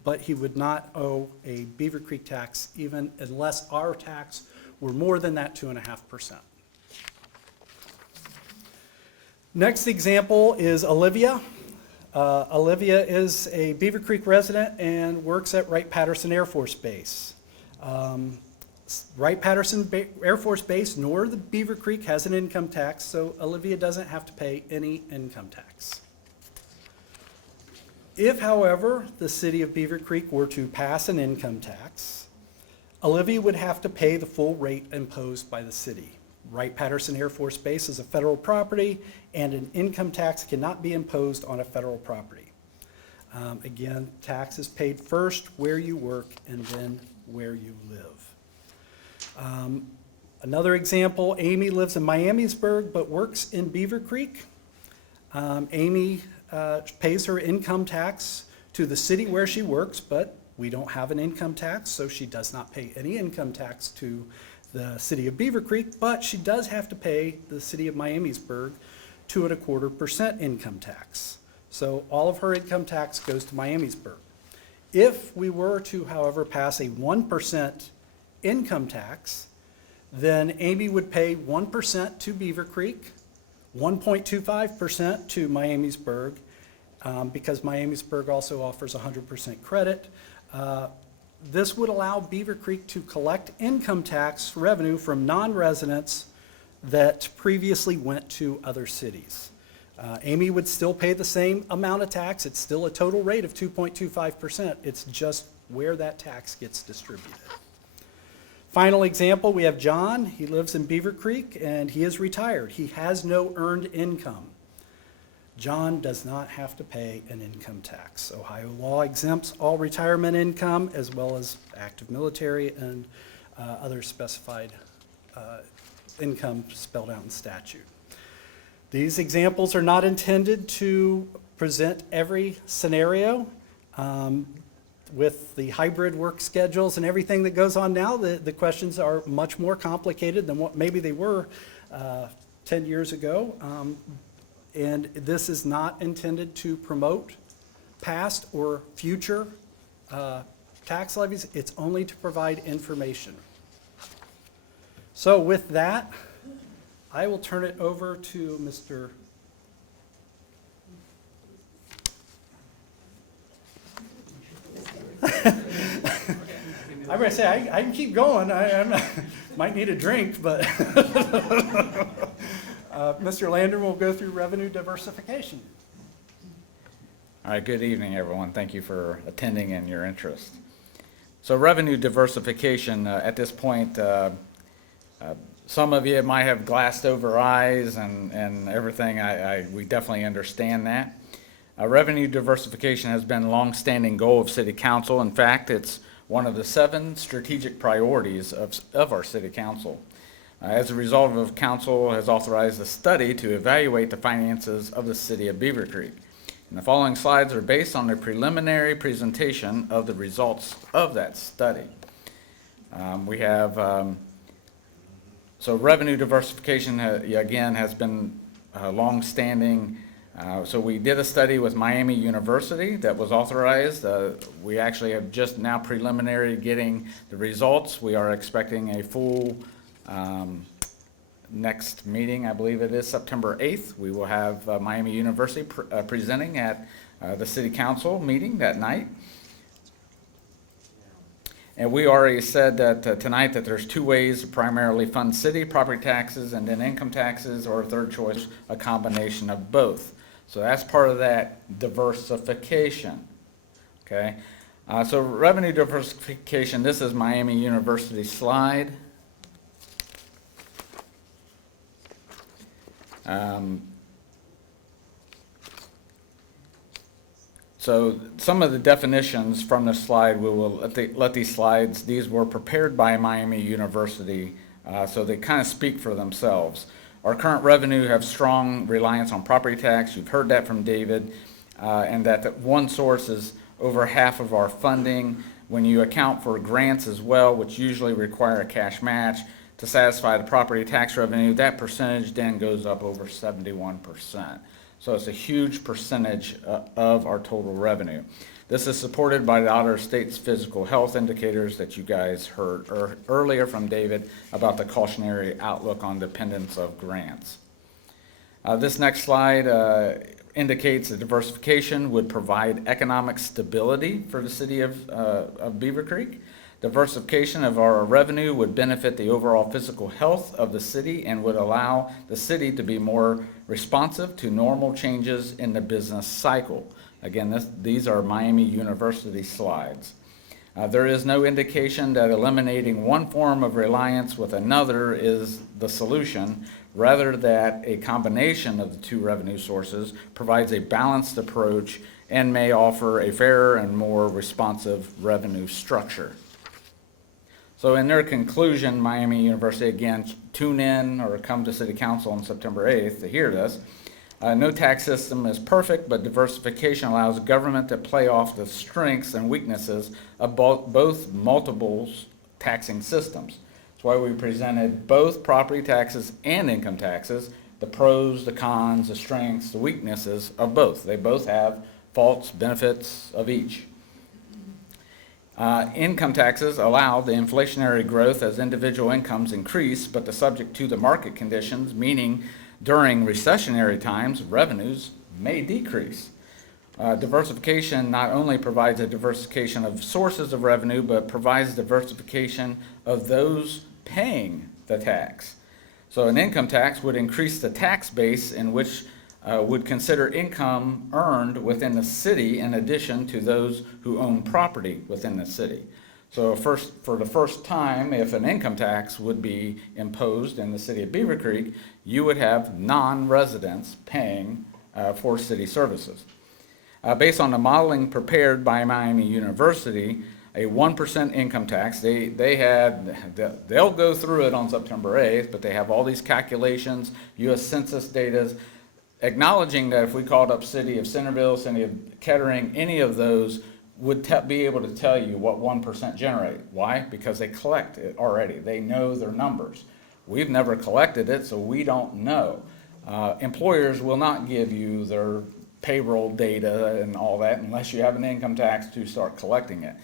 but he would not owe a Beavercreek tax even unless our tax were more than that 2.5%. Next example is Olivia. Olivia is a Beavercreek resident and works at Wright-Patterson Air Force Base. Wright-Patterson Air Force Base nor the Beavercreek has an income tax, so Olivia doesn't have to pay any income tax. If, however, the city of Beavercreek were to pass an income tax, Olivia would have to pay the full rate imposed by the city. Wright-Patterson Air Force Base is a federal property, and an income tax cannot be imposed on a federal property. Again, tax is paid first where you work and then where you live. Another example, Amy lives in Miamisburg but works in Beavercreek. Amy pays her income tax to the city where she works, but We don't have an income tax, so she does not pay any income tax to the city of Beavercreek, but she does have to pay the city of Miamisburg 2.25% income tax. So all of her income tax goes to Miamisburg. If we were to, however, pass a 1% income tax, then Amy would pay 1% to Beavercreek, 1.25% to Miamisburg, because Miamisburg also offers 100% credit. This would allow Beavercreek to collect income tax revenue from non-residents that previously went to other cities. Amy would still pay the same amount of tax. It's still a total rate of 2.25%. It's just where that tax gets distributed. Final example, we have John. He lives in Beavercreek and he is retired. He has no earned income. John does not have to pay an income tax. Ohio law exempts all retirement income as well as active military and other specified income spelled out in statute. These examples are not intended to present every scenario. With the hybrid work schedules and everything that goes on now, the questions are much more complicated than what maybe they were 10 years ago. And this is not intended to promote past or future tax levies. It's only to provide information. So with that, I will turn it over to Mr. I'm going to say, I can keep going. I might need a drink, but Mr. Lander will go through revenue diversification. All right, good evening, everyone. Thank you for attending and your interest. So revenue diversification, at this point, some of you might have glassed over eyes and everything. We definitely understand that. Revenue diversification has been a long-standing goal of City Council. In fact, it's one of the 7 strategic priorities of our City Council. As a result of Council has authorized a study to evaluate the finances of the City of Beavercreek. And the following slides are based on a preliminary presentation of the results of that study. So revenue diversification, again, has been long-standing. So we did a study with Miami University that was authorized. We actually have just now preliminary getting the results. We are expecting a full next meeting, I believe it is September 8th. We will have Miami University presenting at the City Council meeting that night. And we already said that tonight that there's 2 ways to primarily fund city property taxes and then income taxes, or third choice, a combination of both. So that's part of that diversification, okay? So revenue diversification, this is Miami University slide. So some of the definitions from this slide, we will let these slides, these were prepared by Miami University, so they kind of speak for themselves. Our current revenue have strong reliance on property tax. You've heard that from David, and that one source is over half of our funding. When you account for grants as well, which usually require a cash match to satisfy the property tax revenue, that percentage then goes up over 71%. So it's a huge percentage of our total revenue. This is supported by the Outer States physical health indicators that you guys heard earlier from David about the cautionary outlook on dependence of grants. This next slide indicates that diversification would provide economic stability for the city of Beavercreek. Diversification of our revenue would benefit the overall physical health of the city and would allow the city to be more responsive to normal changes in the business cycle. Again, these are Miami University slides. There is no indication that eliminating one form of reliance with another is the solution, rather that a combination of the 2 revenue sources provides a balanced approach and may offer a fairer and more responsive revenue structure. So in their conclusion, Miami University, again, tune in or come to City Council on September 8th to hear this. No tax system is perfect, but diversification allows government to play off the strengths and weaknesses of both multiples taxing systems. That's why we presented both property taxes and income taxes, the pros, the cons, the strengths, the weaknesses of both. They both have faults, benefits of each. Income taxes allow the inflationary growth as individual incomes increase, but they're subject to the market conditions, meaning during recessionary times, revenues may decrease. Diversification not only provides a diversification of sources of revenue, but provides diversification of those paying the tax. So an income tax would increase the tax base in which would consider income earned within the city in addition to those who own property within the city. So for the first time, if an income tax would be imposed in the city of Beavercreek, you would have non-residents paying for city services. Based on the modeling prepared by Miami University, a 1% income tax, they'll go through it on September 8th, but they have all these calculations, U.S. Census data, acknowledging that if we called up city of Centerville, city of Kettering, any of those would be able to tell you what 1% generate. Why? Because they collect it already. They know their numbers. We've never collected it, so we don't know. Employers will not give you their payroll data and all that unless you have an income tax to start collecting it.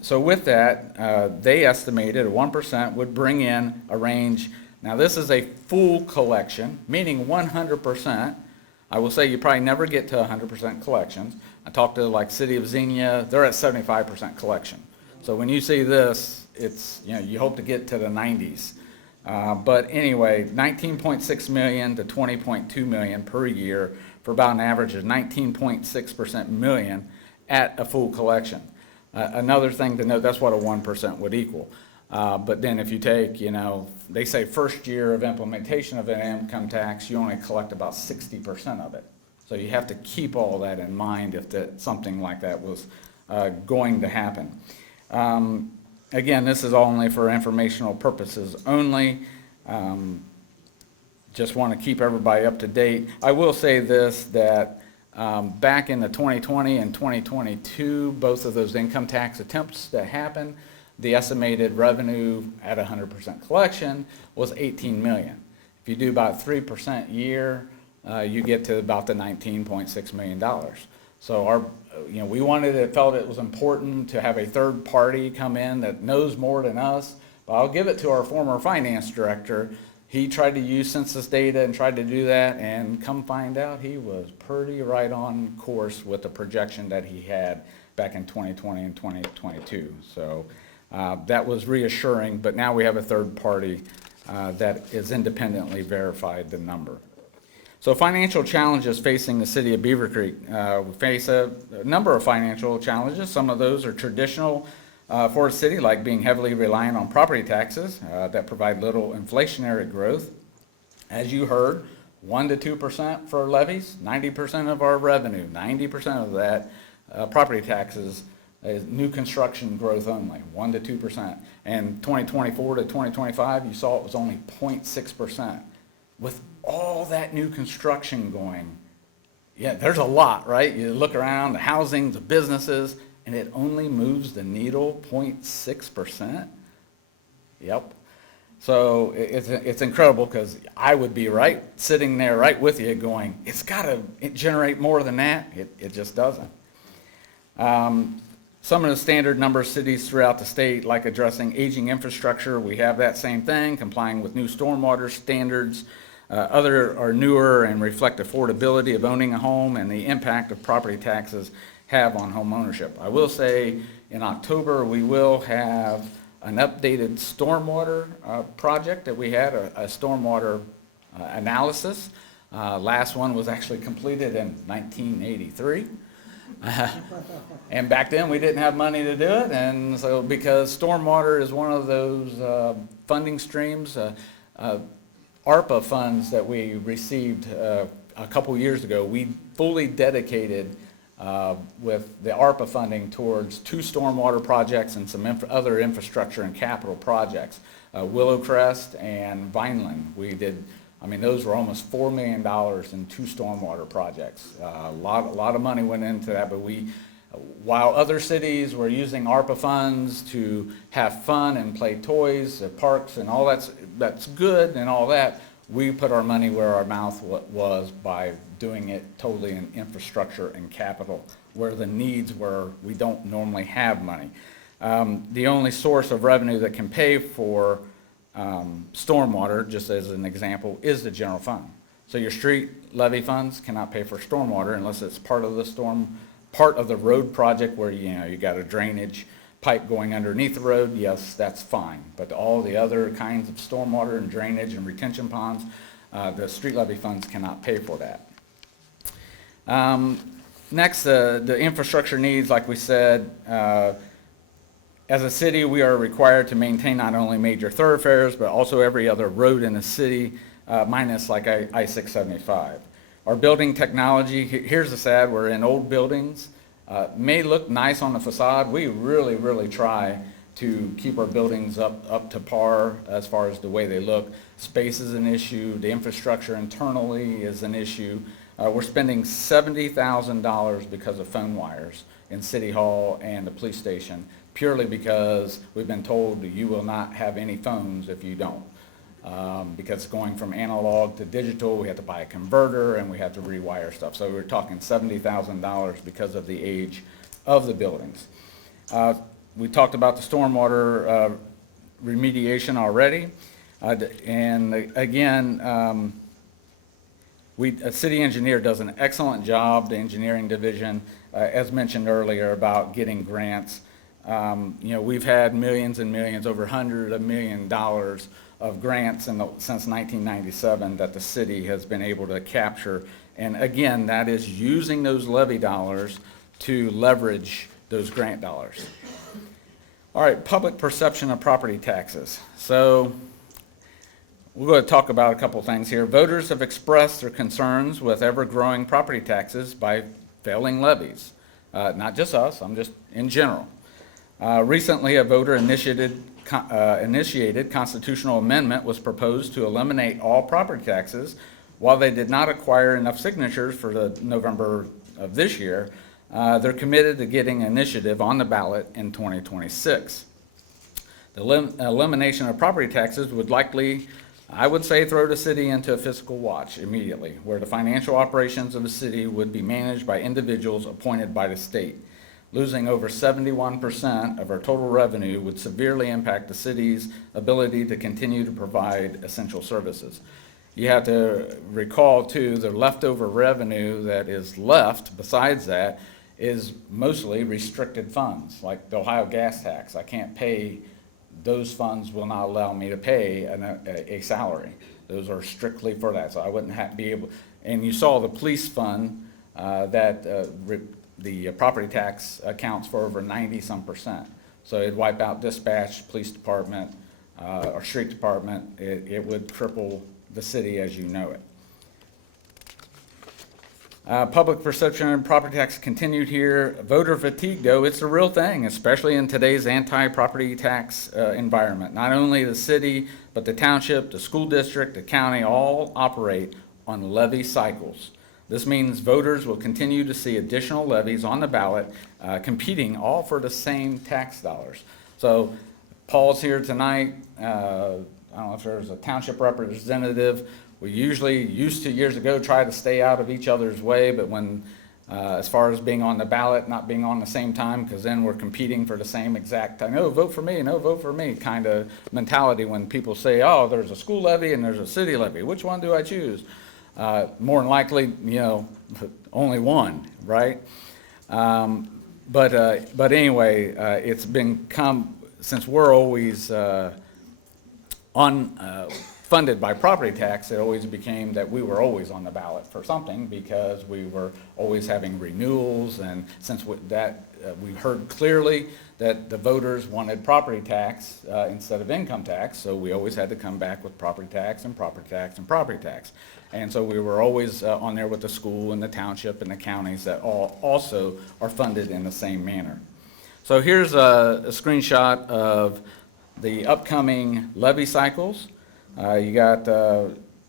So with that, they estimated 1% would bring in a range. Now this is a full collection, meaning 100%. I will say you probably never get to 100% collections. I talked to like City of Xenia, they're at 75% collection. So when you see this, it's, you hope to get to the 90s. But anyway, 19.6 million to 20.2 million per year for about an average of 19.6% million at a full collection. Another thing to note, that's what a 1% would equal. But then if you take, they say first year of implementation of an income tax, you only collect about 60% of it. So you have to keep all that in mind if something like that was going to happen. Again, this is only for informational purposes only. Just want to keep everybody up to date. I will say this, that back in the 2020 and 2022, both of those income tax attempts that happened, the estimated revenue at 100% collection was 18 million. If you do about 3% a year, you get to about the $19.6 million. So we felt it was important to have a third party come in that knows more than us. But I'll give it to our former finance director. He tried to use census data and tried to do that, and come find out he was pretty right on course with the projection that he had back in 2020 and 2022. So that was reassuring, but now we have a third party that is independently verified the number. So financial challenges facing the city of Beavercreek. We face a number of financial challenges. Some of those are traditional for a city, like being heavily reliant on property taxes that provide little inflationary growth. As you heard, 1% to 2% for levies, 90% of our revenue, 90% of that property taxes is new construction growth only, 1% to 2%. And 2024 to 2025, you saw it was only 0.6%. With all that new construction going, yeah, there's a lot, right? You look around, the housing, the businesses, and it only moves the needle 0.6%. Yep. So it's incredible, because I would be sitting there right with you going, it's got to generate more than that. It just doesn't. Some of the standard number of cities throughout the state, like addressing aging infrastructure, we have that same thing, complying with new stormwater standards. Other are newer and reflect affordability of owning a home and the impact of property taxes have on home ownership. I will say in October we will have an updated stormwater project that we had, a stormwater analysis. Last one was actually completed in 1983. And back then we didn't have money to do it, and so because stormwater is one of those funding streams, ARPA funds that we received a couple years ago, we fully dedicated with the ARPA funding towards 2 stormwater projects and some other infrastructure and capital projects, Willowcrest and Vineland. We did I mean, those were almost $4 million in 2 stormwater projects. A lot of money went into that, but while other cities were using ARPA funds to have fun and play toys at parks and all that's good and all that, we put our money where our mouth was by doing it totally in infrastructure and capital, where the needs were we don't normally have money. The only source of revenue that can pay for stormwater, just as an example, is the general fund. So your street levy funds cannot pay for stormwater unless it's part of the road project where you got a drainage pipe going underneath the road. Yes, that's fine. But all the other kinds of stormwater and drainage and retention ponds, the street levy funds cannot pay for that. Next, the infrastructure needs, like we said, as a city, we are required to maintain not only major thoroughfares, but also every other road in the city, minus like I-675. Our building technology, here's the sad, we're in old buildings, may look nice on the facade. We really try to keep our buildings up to par as far as the way they look. Space is an issue, the infrastructure internally is an issue. We're spending $70,000 because of phone wires in City Hall and the police station, purely because we've been told that you will not have any phones if you don't. Because going from analog to digital, we have to buy a converter and we have to rewire stuff. So we're talking $70,000 because of the age of the buildings. We talked about the stormwater remediation already. And again, a city engineer does an excellent job, the engineering division, as mentioned earlier, about getting grants. We've had millions and millions, over $100 of million of grants since 1997 that the city has been able to capture. And again, that is using those levy dollars to leverage those grant dollars. All right, public perception of property taxes. So we're going to talk about a couple things here. Voters have expressed their concerns with ever-growing property taxes by failing levies. Not just us, I'm just in general. Recently, a voter initiated constitutional amendment was proposed to eliminate all property taxes. While they did not acquire enough signatures for the November of this year, they're committed to getting an initiative on the ballot in 2026. The elimination of property taxes would likely, I would say, throw the city into a fiscal watch immediately, where the financial operations of the city would be managed by individuals appointed by the state. Losing over 71% of our total revenue would severely impact the city's ability to continue to provide essential services. You have to recall, too, the leftover revenue that is left, besides that, is mostly restricted funds, like the Ohio gas tax. I can't pay, those funds will not allow me to pay a salary. Those are strictly for that, so I wouldn't be able, and you saw the police fund the property tax accounts for over 90-some%. So it'd wipe out dispatch, police department, or street department. It would cripple the city as you know it. Public perception and property tax continued here. Voter fatigue, though, it's a real thing, especially in today's anti-property tax environment. Not only the city, but the township, the school district, the county all operate on levy cycles. This means voters will continue to see additional levies on the ballot, competing all for the same tax dollars. So Paul's here tonight. I don't know if there's a township representative. We usually used to, years ago, try to stay out of each other's way, but when, as far as being on the ballot, not being on the same time, because then we're competing for the same exact time. No, vote for me, no, vote for me, kind of mentality when people say, oh, there's a school levy and there's a city levy. Which one do I choose? More than likely, only one, right? But anyway, it's become, since we're always funded by property tax, it always became that we were always on the ballot for something because we were always having renewals, and since we heard clearly that the voters wanted property tax instead of income tax, so we always had to come back with property tax and property tax and property tax. And so we were always on there with the school and the township and the counties that all also are funded in the same manner. So here's a screenshot of the upcoming levy cycles. You got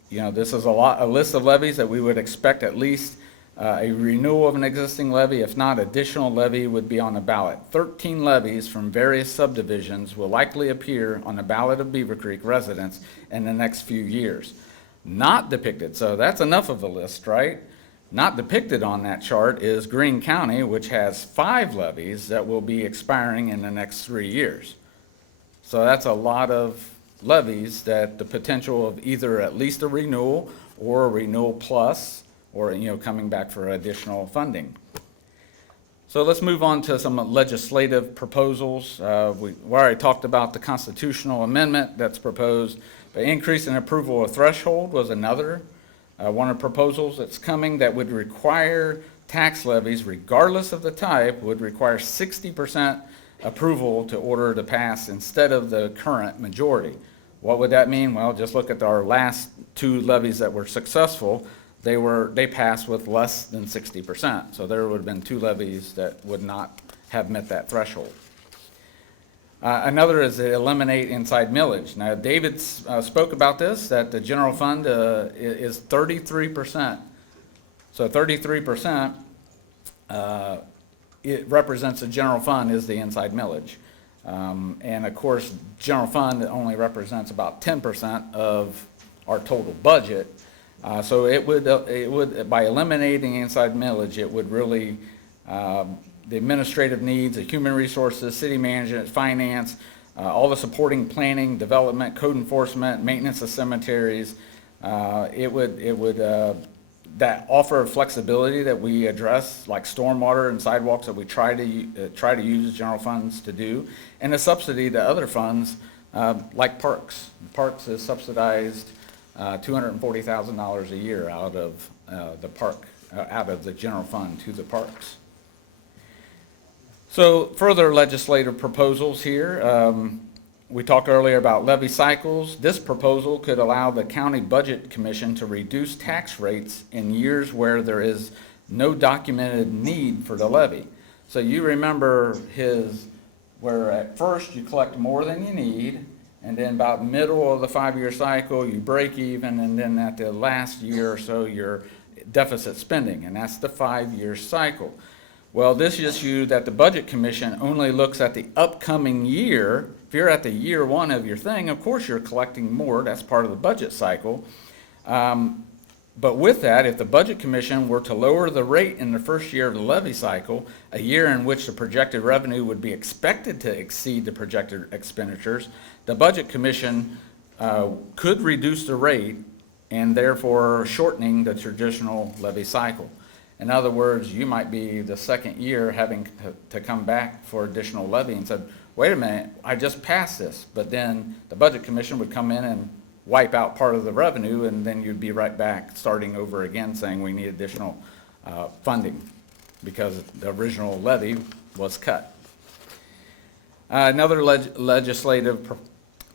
this is a list of levies that we would expect at least a renewal of an existing levy. If not, additional levy would be on the ballot. 13 levies from various subdivisions will likely appear on the ballot of Beavercreek residents in the next few years. Not depicted, so that's enough of a list, right? Not depicted on that chart is Greene County, which has 5 levies that will be expiring in the next 3 years. So that's a lot of levies that the potential of either at least a renewal or a renewal plus, or coming back for additional funding. So let's move on to some legislative proposals. We already talked about the constitutional amendment that's proposed. The increase in approval of threshold was another one of the proposals that's coming that would require tax levies, regardless of the type, would require 60% approval to order to pass instead of the current majority. What would that mean? Well, just look at our last 2 levies that were successful. They passed with less than 60%. So there would have been 2 levies that would not have met that threshold. Another is to eliminate inside millage. Now, David spoke about this, that the general fund is 33%. So 33%, it represents the general fund is the inside millage. And of course, general fund only represents about 10% of our total budget. So it would, by eliminating inside millage, it would really, the administrative needs, the human resources, city management, finance, all the supporting planning, development, code enforcement, maintenance of cemeteries, it would that offer flexibility that we address, like stormwater and sidewalks, that we try to use general funds to do, and a subsidy to other funds, like parks. Parks is subsidized $240,000 a year out of the park, out of the general fund to the parks. So further legislative proposals here. We talked earlier about levy cycles. This proposal could allow the County Budget Commission to reduce tax rates in years where there is no documented need for the levy. So you remember where at first you collect more than you need, and then about middle of the 5-year cycle, you break even, and then at the last year or so, you're deficit spending, and that's the 5-year cycle. Well, this issue that the Budget Commission only looks at the upcoming year. If you're at the year 1 of your thing, of course you're collecting more. That's part of the budget cycle. But with that, if the Budget Commission were to lower the rate in the first year of the levy cycle, a year in which the projected revenue would be expected to exceed the projected expenditures, the Budget Commission could reduce the rate and therefore shortening the traditional levy cycle. In other words, you might be the second year having to come back for additional levy and said, wait a minute, I just passed this. But then the Budget Commission would come in and wipe out part of the revenue, and then you'd be right back starting over again saying we need additional funding because the original levy was cut. Another legislative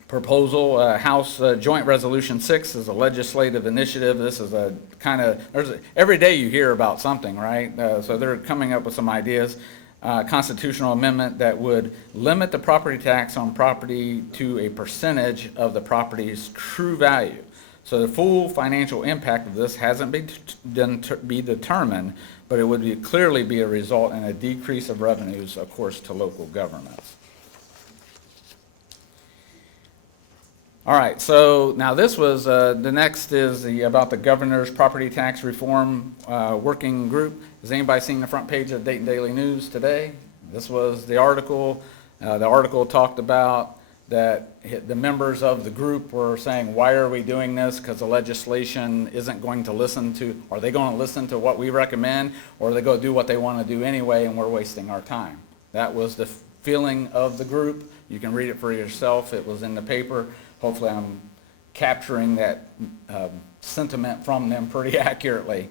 proposal, House Joint Resolution 6 is a legislative initiative. This is a kind of, every day you hear about something, right? So they're coming up with some ideas. Constitutional amendment that would limit the property tax on property to a percentage of the property's true value. So the full financial impact of this hasn't been determined, but it would clearly be a result in a decrease of revenues, of course, to local governments. All right, so now this was, the next is about the governor's property tax reform working group. Has anybody seen the front page of Dayton Daily News today? This was the article. The article talked about that the members of the group were saying, why are we doing this? Because the legislation isn't going to listen to, are they going to listen to what we recommend, or are they going to do what they want to do anyway and we're wasting our time? That was the feeling of the group. You can read it for yourself. It was in the paper. Hopefully I'm capturing that sentiment from them pretty accurately.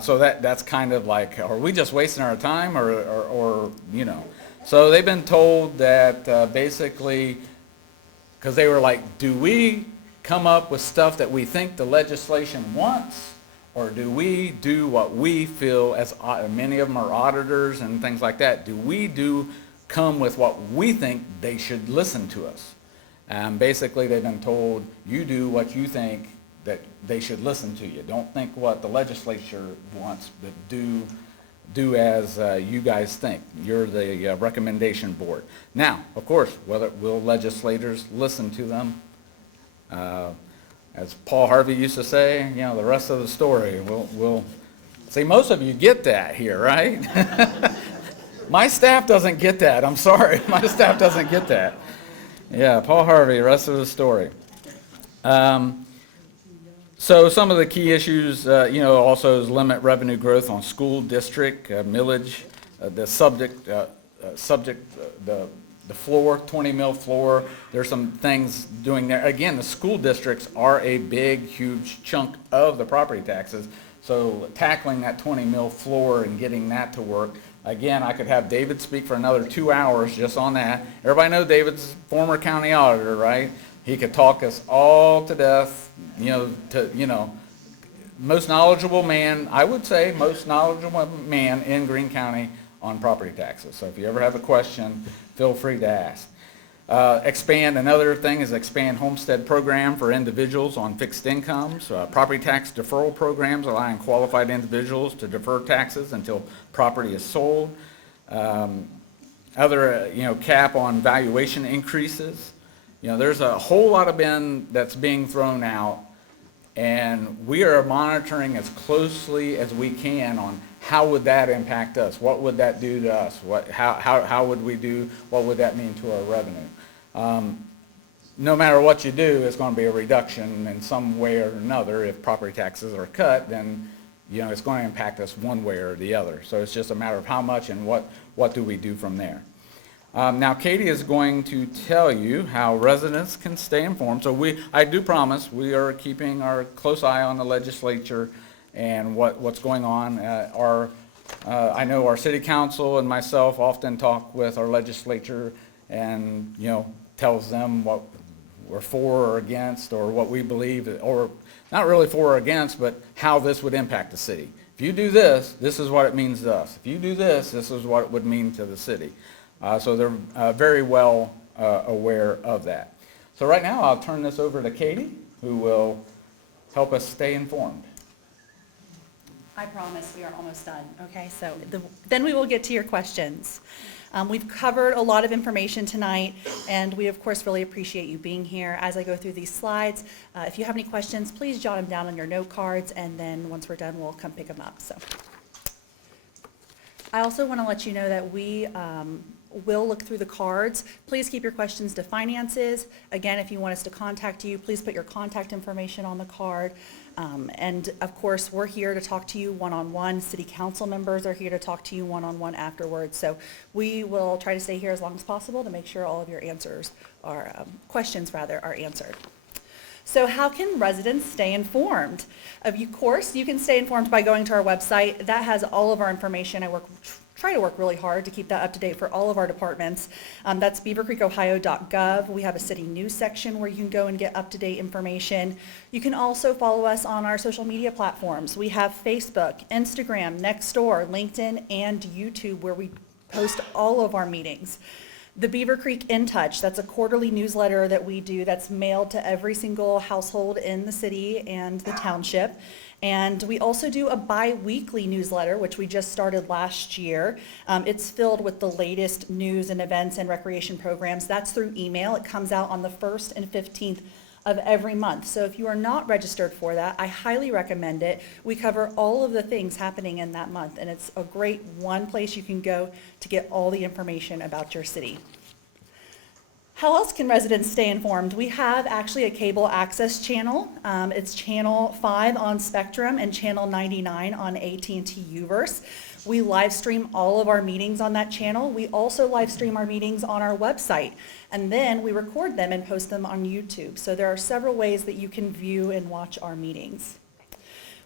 So that's kind of like, are we just wasting our time or you know? So they've been told that basically, because they were like, do we come up with stuff that we think the legislation wants, or do we do what we feel, as many of them are auditors and things like that, do we come with what we think they should listen to us? Basically, they've been told, you do what you think that they should listen to you. Don't think what the legislature wants, but do as you guys think. You're the recommendation board. Now, of course, will legislators listen to them? As Paul Harvey used to say, you know, the rest of the story. We'll see, most of you get that here, right? My staff doesn't get that. I'm sorry. My staff doesn't get that. Yeah, Paul Harvey, rest of the story. So some of the key issues, also is limit revenue growth on school district, millage, the floor, 20 mil floor. There's some things doing there. Again, the school districts are a big, huge chunk of the property taxes. So tackling that 20 mil floor and getting that to work. Again, I could have David speak for another 2 hours just on that. Everybody knows David's former county auditor, right? He could talk us all to death, most knowledgeable man, I would say, most knowledgeable man in Greene County on property taxes. So if you ever have a question, feel free to ask. Another thing is expand homestead program for individuals on fixed incomes. Property tax deferral programs allowing qualified individuals to defer taxes until property is sold. Cap on valuation increases. There's a whole lot of that's being thrown out, and we are monitoring as closely as we can on how would that impact us? What would that do to us? How would we do? What would that mean to our revenue? No matter what you do, it's going to be a reduction in some way or another. If property taxes are cut, then it's going to impact us one way or the other. So it's just a matter of how much and what do we do from there. Now, Katie is going to tell you how residents can stay informed. So I do promise we are keeping our close eye on the legislature and what's going on. I know our city council and myself often talk with our legislature and, tells them what we're for or against or what we believe, or not really for or against, but how this would impact the city. If you do this, this is what it means to us. If you do this, this is what it would mean to the city. So they're very well aware of that. So right now I'll turn this over to Katie, who will help us stay informed. I promise we are almost done. Okay, so then we will get to your questions. We've covered a lot of information tonight, and we of course really appreciate you being here. As I go through these slides, if you have any questions, please jot them down on your note cards, and then once we're done, we'll come pick them up. So I also want to let you know that we will look through the cards. Please keep your questions to finances. Again, if you want us to contact you, please put your contact information on the card. And of course, we're here to talk to you one-on-one. City council members are here to talk to you one-on-one afterwards. So we will try to stay here as long as possible to make sure all of your questions are answered. So how can residents stay informed? Of course, you can stay informed by going to our website. That has all of our information. Try to work really hard to keep that up to date for all of our departments. That's beavercreekohio.gov. We have a city news section where you can go and get up-to-date information. You can also follow us on our social media platforms. We have Facebook, Instagram, Nextdoor, LinkedIn, and YouTube, where we post all of our meetings. The Beavercreek In Touch, that's a quarterly newsletter that we do that's mailed to every single household in the city and the township. And we also do a bi-weekly newsletter, which we just started last year. It's filled with the latest news and events and recreation programs. That's through email. It comes out on the 1st and 15th of every month. So if you are not registered for that, I highly recommend it. We cover all of the things happening in that month, and it's a great one place you can go to get all the information about your city. How else can residents stay informed? We have actually a cable access channel. It's channel 5 on Spectrum and channel 99 on AT&T Uverse. We live stream all of our meetings on that channel. We also live stream our meetings on our website, and then we record them and post them on YouTube. So there are several ways that you can view and watch our meetings.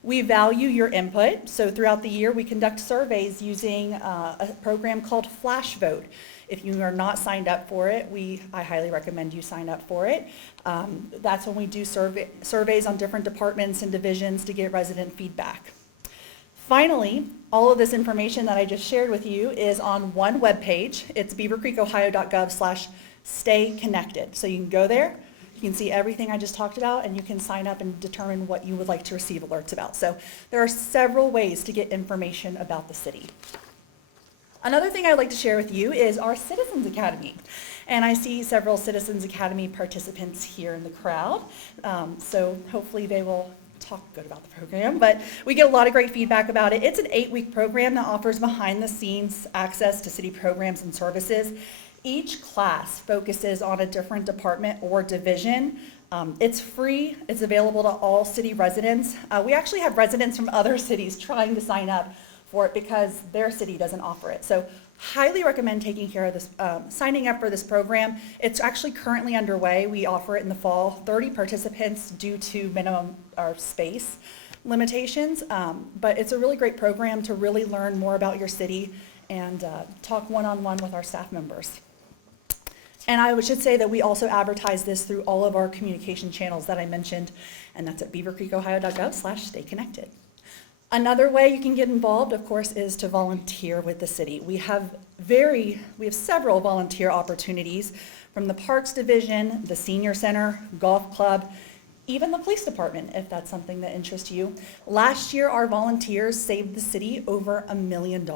We value your input. So throughout the year, we conduct surveys using a program called Flash Vote. If you are not signed up for it, I highly recommend you sign up for it. That's when we do surveys on different departments and divisions to get resident feedback. Finally, all of this information that I just shared with you is on one webpage. It's beavercreekohio.gov/stay connected. So you can go there, You can see everything I just talked about, and you can sign up and determine what you would like to receive alerts about. So there are several ways to get information about the city. Another thing I'd like to share with you is our Citizens Academy. And I see several Citizens Academy participants here in the crowd. So hopefully they will talk good about the program, but we get a lot of great feedback about it. It's an 8-week program that offers behind-the-scenes access to city programs and services. Each class focuses on a different department or division. It's free. It's available to all city residents. We actually have residents from other cities trying to sign up for it because their city doesn't offer it. So highly recommend taking care of this, signing up for this program. It's actually currently underway. We offer it in the fall. 30 participants due to minimum or space limitations, but it's a really great program to really learn more about your city and talk one-on-one with our staff members. And I should say that we also advertise this through all of our communication channels that I mentioned, and that's at beavercreekohio.gov/stay-connected. Another way you can get involved, of course, is to volunteer with the city. We have several volunteer opportunities from the Parks Division, the Senior Center, Golf Club, even the police department, if that's something that interests you. Last year, our volunteers saved the city over $1 million.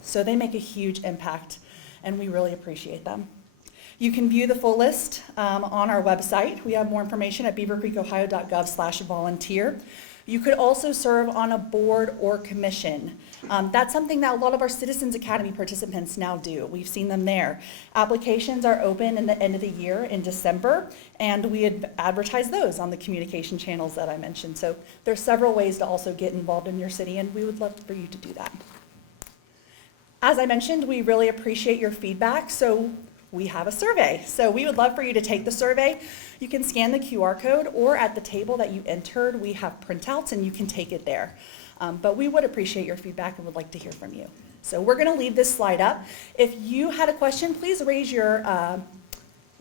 So they make a huge impact, and we really appreciate them. You can view the full list on our website. We have more information at beavercreekohio.gov/volunteer. You could also serve on a board or commission. That's something that a lot of our Citizens Academy participants now do. We've seen them there. Applications are open in the end of the year in December, and we advertise those on the communication channels that I mentioned. So there's several ways to also get involved in your city, and we would love for you to do that. As I mentioned, we really appreciate your feedback, so we have a survey. So we would love for you to take the survey. You can scan the QR code, or at the table that you entered, we have printouts and you can take it there. But we would appreciate your feedback and would like to hear from you. So we're gonna leave this slide up. If you had a question, please raise your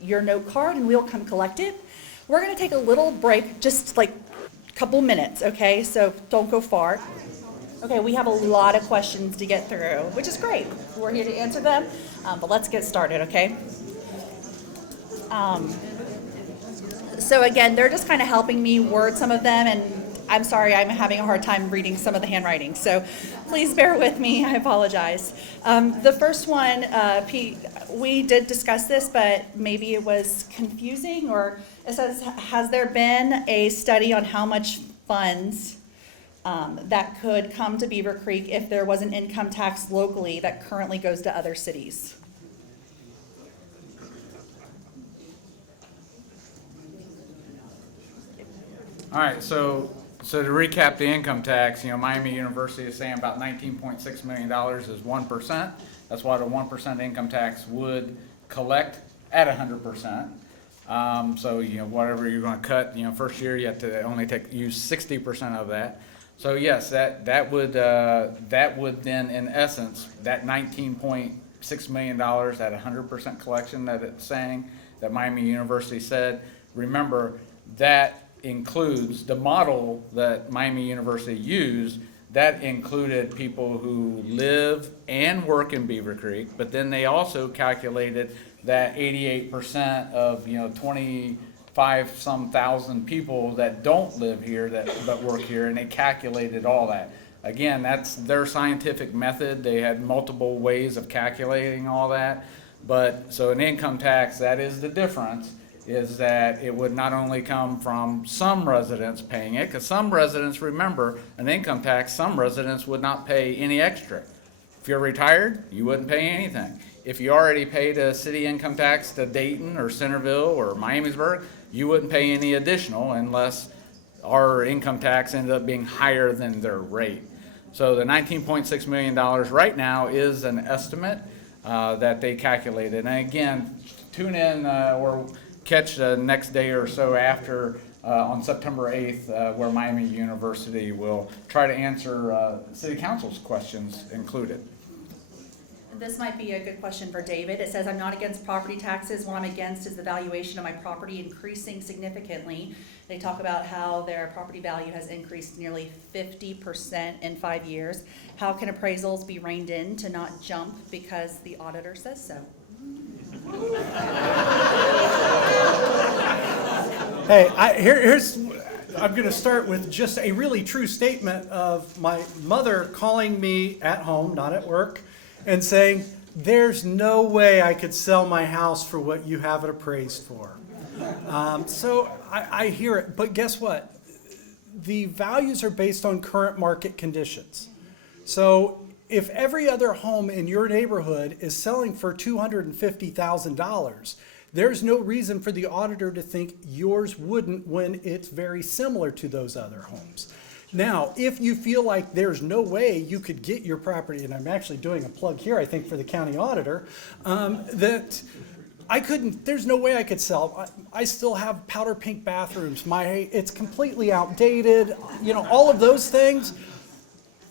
note card and we'll come collect it. We're gonna take a little break, just like a couple minutes, okay? So don't go far. Okay, we have a lot of questions to get through, which is great. We're here to answer them, but let's get started, okay? So again, they're just kind of helping me word some of them, and I'm sorry, I'm having a hard time reading some of the handwriting, so please bear with me, I apologize. The first one, we did discuss this, but maybe it was confusing, or it says, has there been a study on how much funds that could come to Beavercreek if there was an income tax locally that currently goes to other cities? All right, so to recap the income tax, Miami University is saying about $19.6 million is 1%. That's what a 1% income tax would collect at 100%. So, whatever you're gonna cut, first year you have to only use 60% of that. So yes, that would then, in essence, that $19.6 million at 100% collection that it's saying, that Miami University said, remember, that includes the model that Miami University used. That included people who live and work in Beavercreek, but then they also calculated that 88% of 25-some thousand people that don't live here but work here, and they calculated all that. Again, that's their scientific method. They had multiple ways of calculating all that. But so an income tax, that is the difference, is that it would not only come from some residents paying it, because some residents, remember, an income tax, some residents would not pay any extra. If you're retired, you wouldn't pay anything. If you already paid a city income tax to Dayton or Centerville or Miamisburg, you wouldn't pay any additional unless our income tax ended up being higher than their rate. So the $19.6 million right now is an estimate that they calculated. And again, tune in or catch the next day or so after on September 8th where Miami University will try to answer City Council's questions included. This might be a good question for David. It says, I'm not against property taxes. What I'm against is the valuation of my property increasing significantly. They talk about how their property value has increased nearly 50% in 5 years. How can appraisals be reined in to not jump because the auditor says so? Hey, I'm going to start with just a really true statement of my mother calling me at home, not at work, and saying, there's no way I could sell my house for what you have it appraised for. So I hear it, but guess what? The values are based on current market conditions. So if every other home in your neighborhood is selling for $250,000, there's no reason for the auditor to think yours wouldn't when it's very similar to those other homes. Now, if you feel like there's no way you could get your property, and I'm actually doing a plug here, I think, for the county auditor, that there's no way I could sell. I still have powder pink bathrooms. It's completely outdated, all of those things.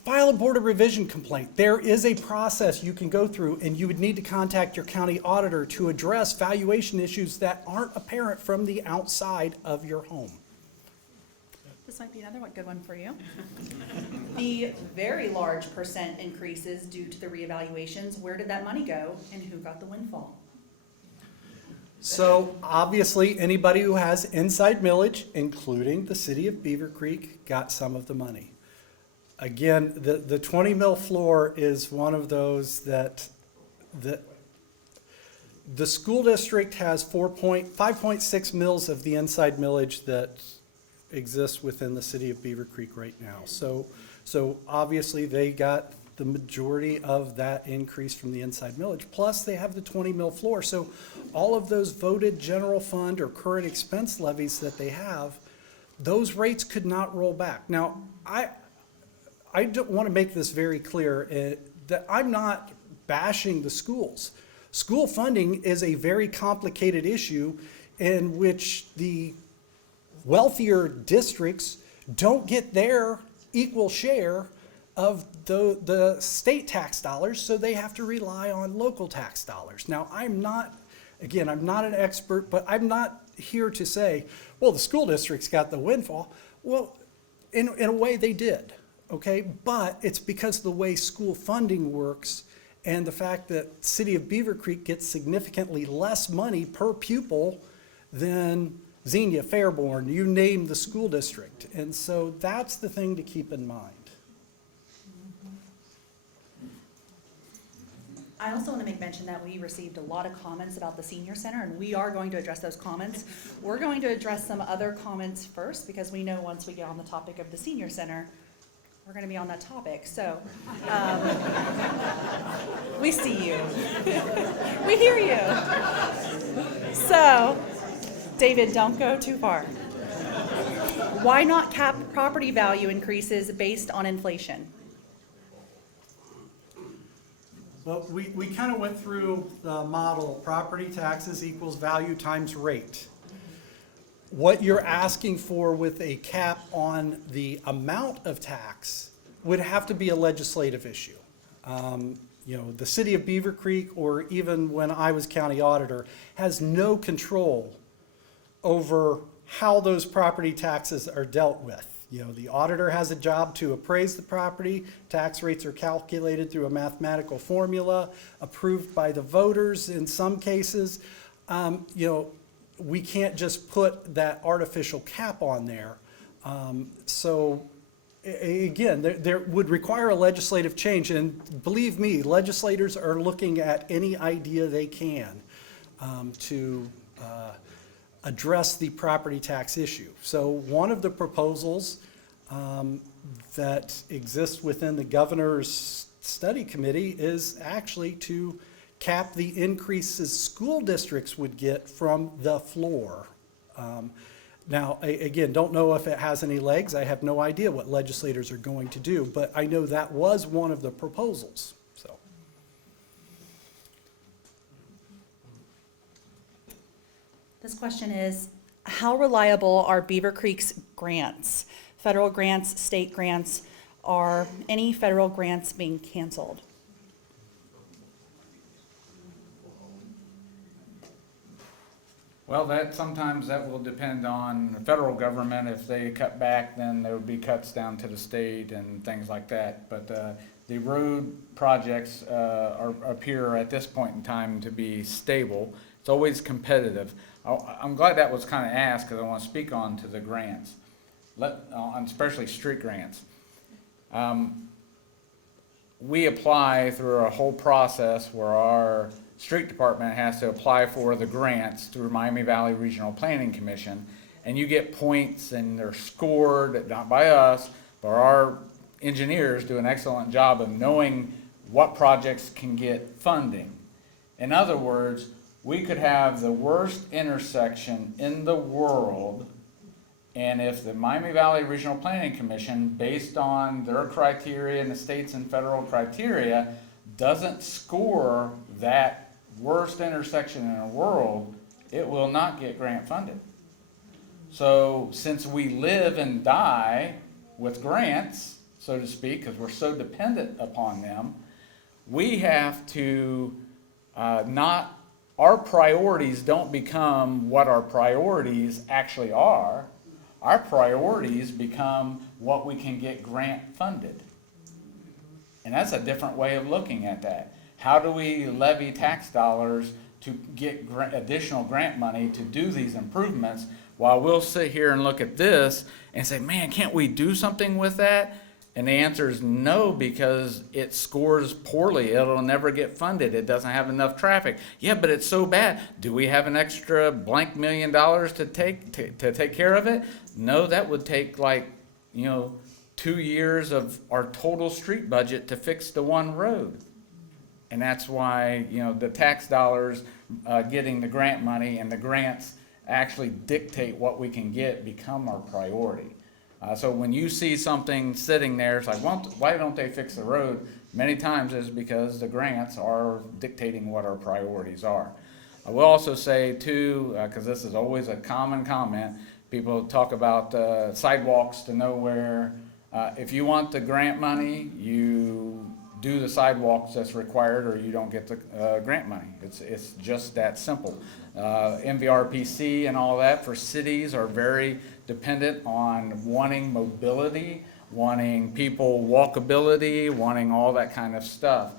File a board of revision complaint. There is a process you can go through, and you would need to contact your county auditor to address valuation issues that aren't apparent from the outside of your home. This might be another good one for you. The very large percent increases due to the reevaluations, where did that money go and who got the windfall? So obviously, anybody who has inside millage, including the city of Beavercreek, got some of the money. Again, the 20 mil floor is one of those that the school district has 5.6 mils of the inside millage that exists within the city of Beavercreek right now. So obviously they got the majority of that increase from the inside millage, plus they have the 20 mil floor. So all of those voted general fund or current expense levies that they have, those rates could not roll back. Now, I don't want to make this very clear that I'm not bashing the schools. School funding is a very complicated issue in which the wealthier districts don't get their equal share of the state tax dollars, so they have to rely on local tax dollars. Now, I'm not an expert, but I'm not here to say, well, the school districts got the windfall. Well, in a way they did. Okay, but it's because of the way school funding works and the fact that City of Beavercreek gets significantly less money per pupil than Xenia, Fairborn, you name the school district. And so that's the thing to keep in mind. I also want to make mention that we received a lot of comments about the senior center, and we are going to address those comments. We're going to address some other comments first, because we know once we get on the topic of the senior center, we're going to be on that topic. So we see you. We hear you. So, David, don't go too far. Why not cap property value increases based on inflation? Well, we kind of went through the model, property taxes equals value times rate. What you're asking for with a cap on the amount of tax would have to be a legislative issue. The city of Beavercreek, or even when I was county auditor, has no control over how those property taxes are dealt with. The auditor has a job to appraise the property. Tax rates are calculated through a mathematical formula approved by the voters in some cases. We can't just put that artificial cap on there. Again, there would require a legislative change, and believe me, legislators are looking at any idea they can to address the property tax issue. So one of the proposals that exists within the governor's study committee is actually to cap the increases school districts would get from the floor. Now, again, don't know if it has any legs. I have no idea what legislators are going to do, but I know that was one of the proposals. So, this question is, how reliable are Beavercreek's grants? Federal grants, state grants, are any federal grants being canceled? Well, sometimes that will depend on the federal government. If they cut back, then there would be cuts down to the state and things like that. But The road projects appear at this point in time to be stable. It's always competitive. I'm glad that was kind of asked because I want to speak on to the grants, especially street grants. We apply through a whole process where our street department has to apply for the grants through Miami Valley Regional Planning Commission, and you get points and they're scored, not by us, but our engineers do an excellent job of knowing what projects can get funding. In other words, we could have the worst intersection in the world, and if the Miami Valley Regional Planning Commission, based on their criteria and the states and federal criteria, doesn't score that worst intersection in the world, it will not get grant funded. So since we live and die with grants, so to speak, because we're so dependent upon them, we have to our priorities don't become what our priorities actually are. Our priorities become what we can get grant funded. And that's a different way of looking at that. How do we levy tax dollars to get additional grant money to do these improvements, while we'll sit here and look at this and say, man, can't we do something with that? And the answer is no, because it scores poorly. It'll never get funded. It doesn't have enough traffic. Yeah, but it's so bad. Do we have an extra blank $1 million to take care of it? No, that would take 2 years of our total street budget to fix the one road. And that's why, the tax dollars getting the grant money and the grants actually dictate what we can get become our priority. So when you see something sitting there, it's like, why don't they fix the road? Many times it's because the grants are dictating what our priorities are. I will also say too, because this is always a common comment, people talk about sidewalks to nowhere. If you want the grant money, you do the sidewalks that's required, or you don't get the grant money. It's just that simple. MVRPC and all that for cities are very dependent on wanting mobility, wanting people walkability, wanting all that kind of stuff.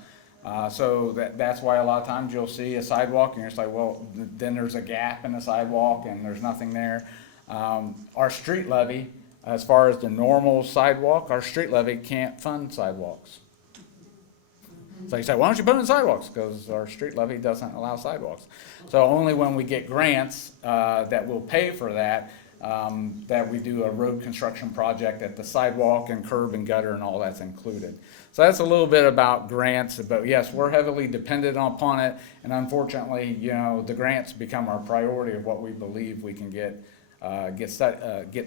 So that's why a lot of times you'll see a sidewalk and you're just like, well, then there's a gap in the sidewalk and there's nothing there. Our street levy, as far as the normal sidewalk, our street levy can't fund sidewalks. So you say, why don't you put in sidewalks? Because our street levy doesn't allow sidewalks. So only when we get grants that will pay for that, that we do a road construction project that the sidewalk and curb and gutter and all that's included. So that's a little bit about grants, but yes, we're heavily dependent upon it, and unfortunately, the grants become our priority of what we believe we can get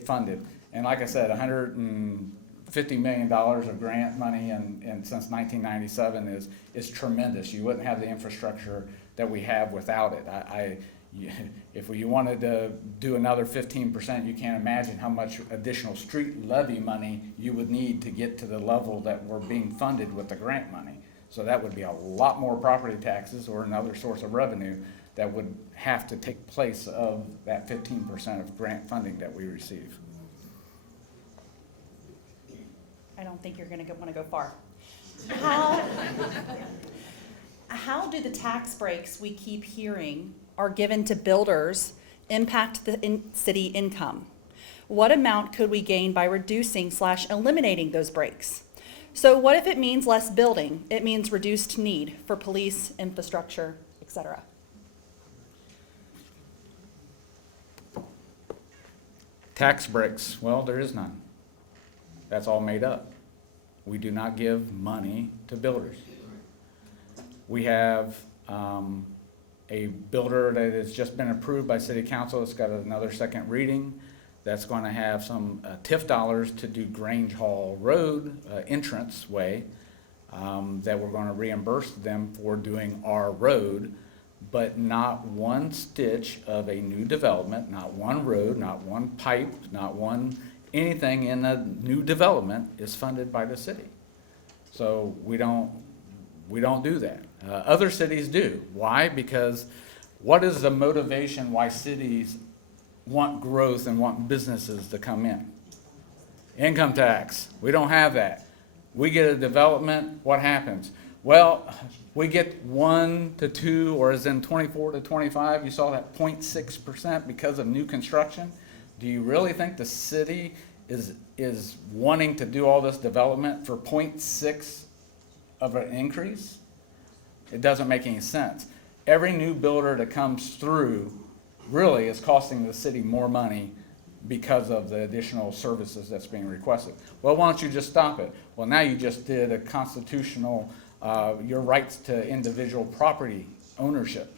funded. And like I said, $150 million of grant money and since 1997 is tremendous. You wouldn't have the infrastructure that we have without it. If you wanted to do another 15%, you can't imagine how much additional street levy money you would need to get to the level that we're being funded with the grant money. So that would be a lot more property taxes or another source of revenue that would have to take place of that 15% of grant funding that we receive. I don't think you're going to want to go far. How do the tax breaks we keep hearing are given to builders impact the city income? What amount could we gain by reducing/eliminating those breaks? So what if it means less building? It means reduced need for police, infrastructure, etc. Tax breaks, well, there is none. That's all made up. We do not give money to builders. We have a builder that has just been approved by City Council. It's got another second reading. That's going to have some TIF dollars to do Grange Hall Road entrance way that we're going to reimburse them for doing our road, but not one stitch of a new development, not one road, not one pipe, not one anything in a new development is funded by the city. So we don't do that. Other cities do. Why? Because what is the motivation why cities want growth and want businesses to come in? Income tax. We don't have that. We get a development, what happens? Well, we get 1 to 2, or as in 24 to 25, you saw that 0.6% because of new construction. Do you really think the city is wanting to do all this development for 0.6 of an increase? It doesn't make any sense. Every new builder that comes through really is costing the city more money because of the additional services that's being requested. Well, why don't you just stop it? Well, now you just did a constitutional, your rights to individual property ownership.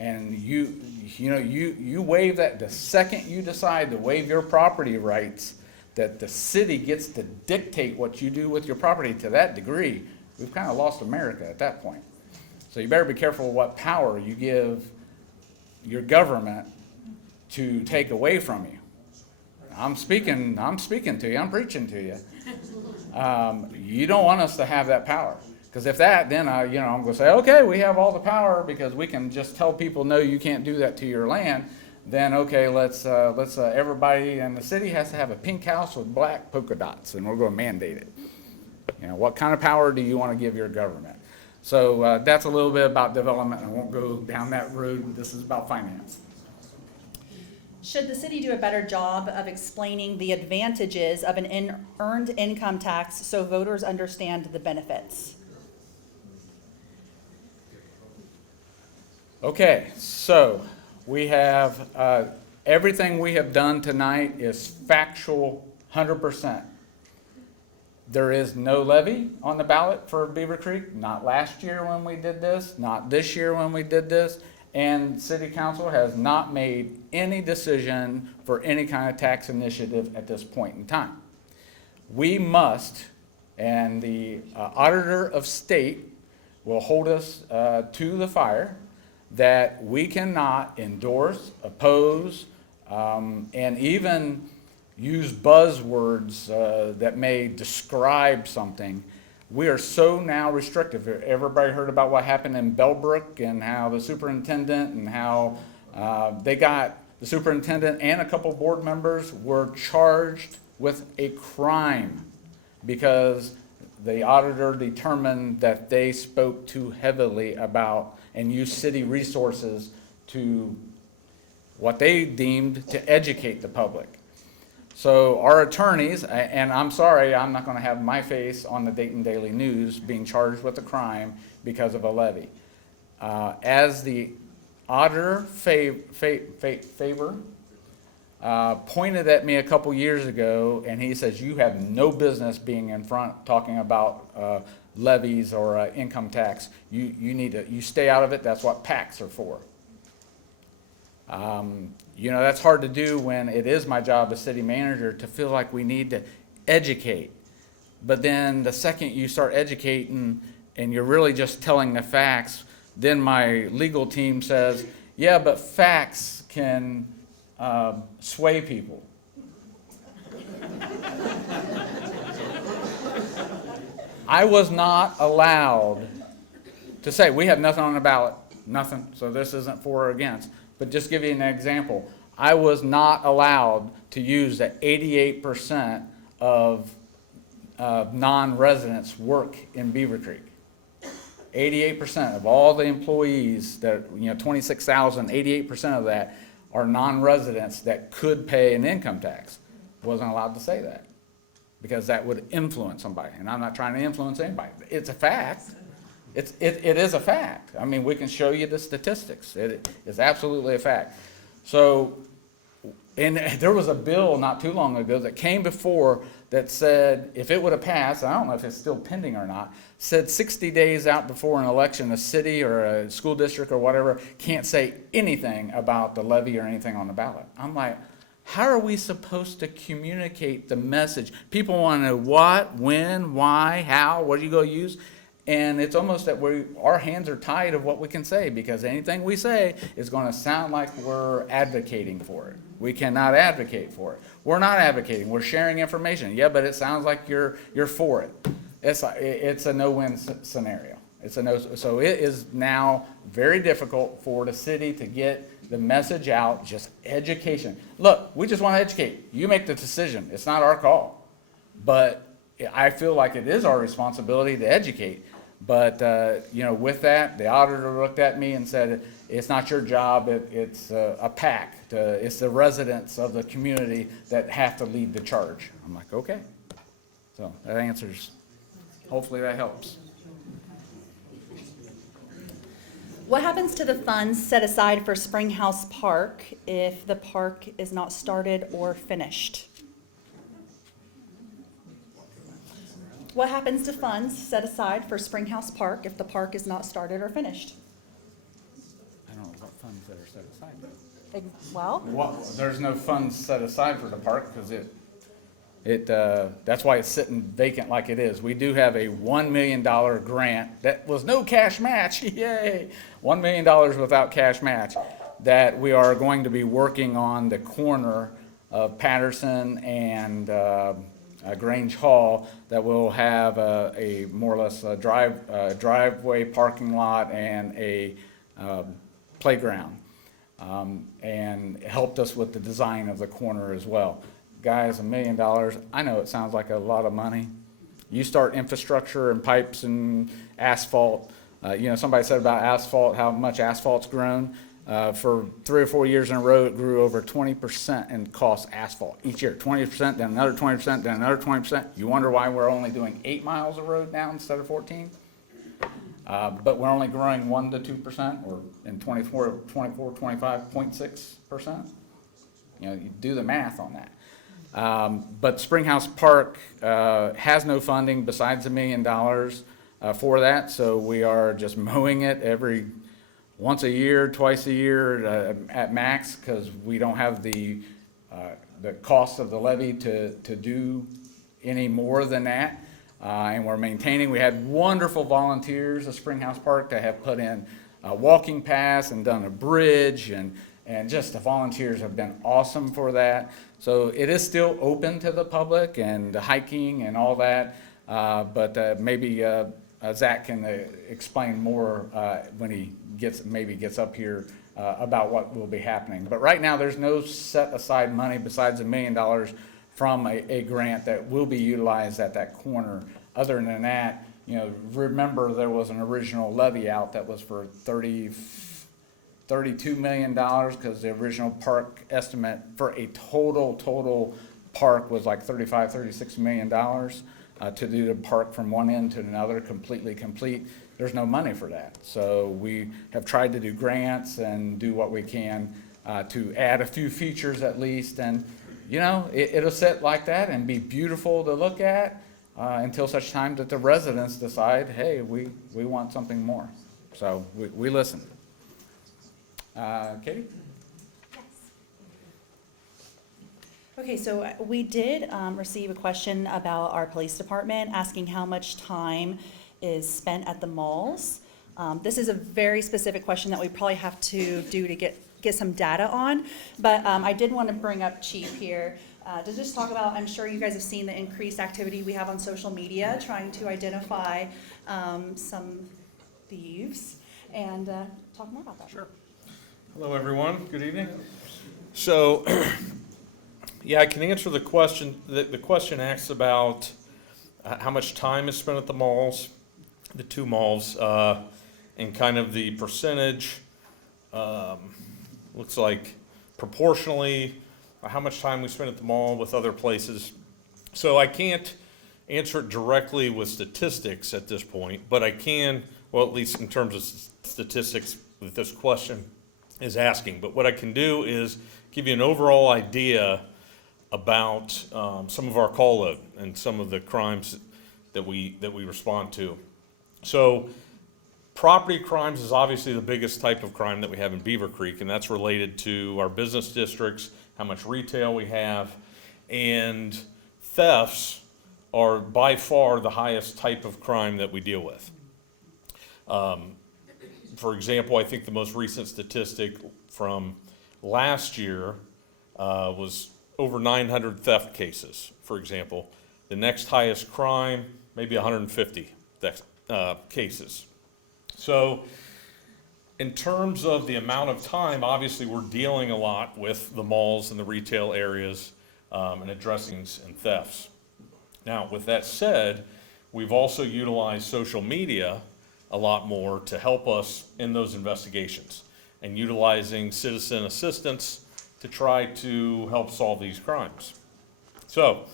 And you waive that the second you decide to waive your property rights, that the city gets to dictate what you do with your property to that degree. We've kind of lost America at that point. So you better be careful what power you give your government to take away from you. I'm speaking to you, I'm preaching to you. You don't want us to have that power. Because if that, then I'm going to say, okay, we have all the power because we can just tell people, no, you can't do that to your land. Then, okay, let's everybody in the city has to have a pink house with black polka dots, and we're going to mandate it. What kind of power do you want to give your government? So that's a little bit about development. I won't go down that road. This is about finance. Should the city do a better job of explaining the advantages of an earned income tax so voters understand the benefits? Okay, so we have, everything we have done tonight is factual, 100%. There is no levy on the ballot for Beavercreek, not last year when we did this, not this year when we did this, and City Council has not made any decision for any kind of tax initiative at this point in time. We must, and the Auditor of State will hold us to the fire, that we cannot endorse, oppose, and even use buzzwords that may describe something. We are so now restrictive. Everybody heard about what happened in Bellbrook and how the superintendent and how they got the superintendent and a couple board members were charged with a crime because the auditor determined that they spoke too heavily about and used city resources to what they deemed to educate the public. So our attorneys, and I'm sorry, I'm not going to have my face on the Dayton Daily News being charged with a crime because of a levy. As the auditor Faber pointed at me a couple years ago, and he says, you have no business being in front talking about levies or income tax. You stay out of it. That's what PACs are for. That's hard to do when it is my job as city manager to feel like we need to educate. But then the second you start educating and you're really just telling the facts, then my legal team says, yeah, but facts can sway people. I was not allowed to say, we have nothing on the ballot, nothing, so this isn't for or against. But just give you an example, I was not allowed to use that 88% of non-residents work in Beavercreek. 88% of all the employees that, 26,000, 88% of that are non-residents that could pay an income tax. Wasn't allowed to say that because that would influence somebody. And I'm not trying to influence anybody. It's a fact. It is a fact. I mean, we can show you the statistics. It is absolutely a fact. So, and there was a bill not too long ago that came before that said, if it would have passed, I don't know if it's still pending or not, said 60 days out before an election, a city or a school district or whatever can't say anything about the levy or anything on the ballot. I'm like, how are we supposed to communicate the message? People want to know what, when, why, how, what are you going to use? And it's almost that our hands are tied of what we can say because anything we say is going to sound like we're advocating for it. We cannot advocate for it. We're not advocating. We're sharing information. Yeah, but it sounds like you're for it. It's a no-win scenario. So it is now very difficult for the city to get the message out, just education. Look, we just want to educate. You make the decision. It's not our call. But I feel like it is our responsibility to educate. But, with that, the auditor looked at me and said, it's not your job, it's a pact. It's the residents of the community that have to lead the charge. I'm like, okay. So that answers, hopefully that helps. What happens to the funds set aside for Springhouse Park if the park is not started or finished? What happens to funds set aside for Springhouse Park if the park is not started or finished? I don't know what funds that are set aside. Well, There's no funds set aside for the park because that's why it's sitting vacant like it is. We do have a $1 million grant that was no cash match, yay! $1 million without cash match that we are going to be working on the corner of Patterson and Grange Hall that will have a more or less a driveway, parking lot, and a playground. And helped us with the design of the corner as well. Guys, $1 million, I know it sounds like a lot of money. You start infrastructure and pipes and asphalt. Somebody said about asphalt, how much asphalt's grown. For 3 or 4 years in a row, it grew over 20% in cost asphalt each year. 20%, then another 20%, then another 20%. You wonder why we're only doing 8 miles of road now instead of 14? But we're only growing 1 to 2%, or in 24, 25, 0.6%. You do the math on that. But Springhouse Park has no funding besides $1 million for that, so we are just mowing it once a year, twice a year at max, because we don't have the cost of the levy to do any more than that. And we're maintaining. We had wonderful volunteers at Springhouse Park that have put in walking paths and done a bridge, and just the volunteers have been awesome for that. So it is still open to the public and the hiking and all that, but maybe Zach can explain more when he gets up here about what will be happening. But right now, there's no set aside money besides $1 million from a grant that will be utilized at that corner. Other than that, remember there was an original levy out that was for $32 million because the original park estimate for a total park was like $36 million to do the park from one end to another completely complete. There's no money for that. So we have tried to do grants and do what we can to add a few features at least. And it'll sit like that and be beautiful to look at until such time that the residents decide, hey, we want something more. So we listen. Katie? yes. Okay, so we did receive a question about our police department asking how much time is spent at the malls. This is a very specific question that we probably have to do to get some data on, but I did want to bring up Chief here to just talk about, I'm sure you guys have seen the increased activity we have on social media trying to identify some thieves, and talk more about that. Sure. Hello, everyone. Good evening. So, yeah, I can answer the question. The question asks about how much time is spent at the malls, the two malls, and kind of the percentage, looks like proportionally, how much time we spend at the mall with other places. So I can't answer it directly with statistics at this point, but I can, well, at least in terms of statistics that this question is asking. But what I can do is give you an overall idea about some of our call load and some of the crimes that we respond to. So property crimes is obviously the biggest type of crime that we have in Beavercreek, and that's related to our business districts, how much retail we have, and thefts are by far the highest type of crime that we deal with. For example, I think the most recent statistic from last year was over 900 theft cases, for example. The next highest crime, maybe 150 theft cases. So in terms of the amount of time, obviously we're dealing a lot with the malls and the retail areas and addressing and thefts. Now, with that said, we've also utilized social media a lot more to help us in those investigations and utilizing citizen assistance to try to help solve these crimes. So,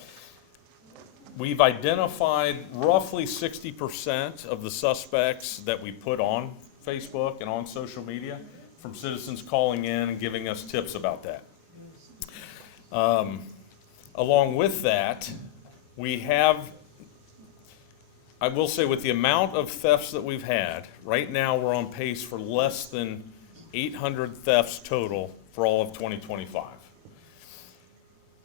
we've identified roughly 60% of the suspects that we put on Facebook and on social media from citizens calling in and giving us tips about that. Along with that, we have, I will say with the amount of thefts that we've had, right now we're on pace for less than 800 thefts total for all of 2025.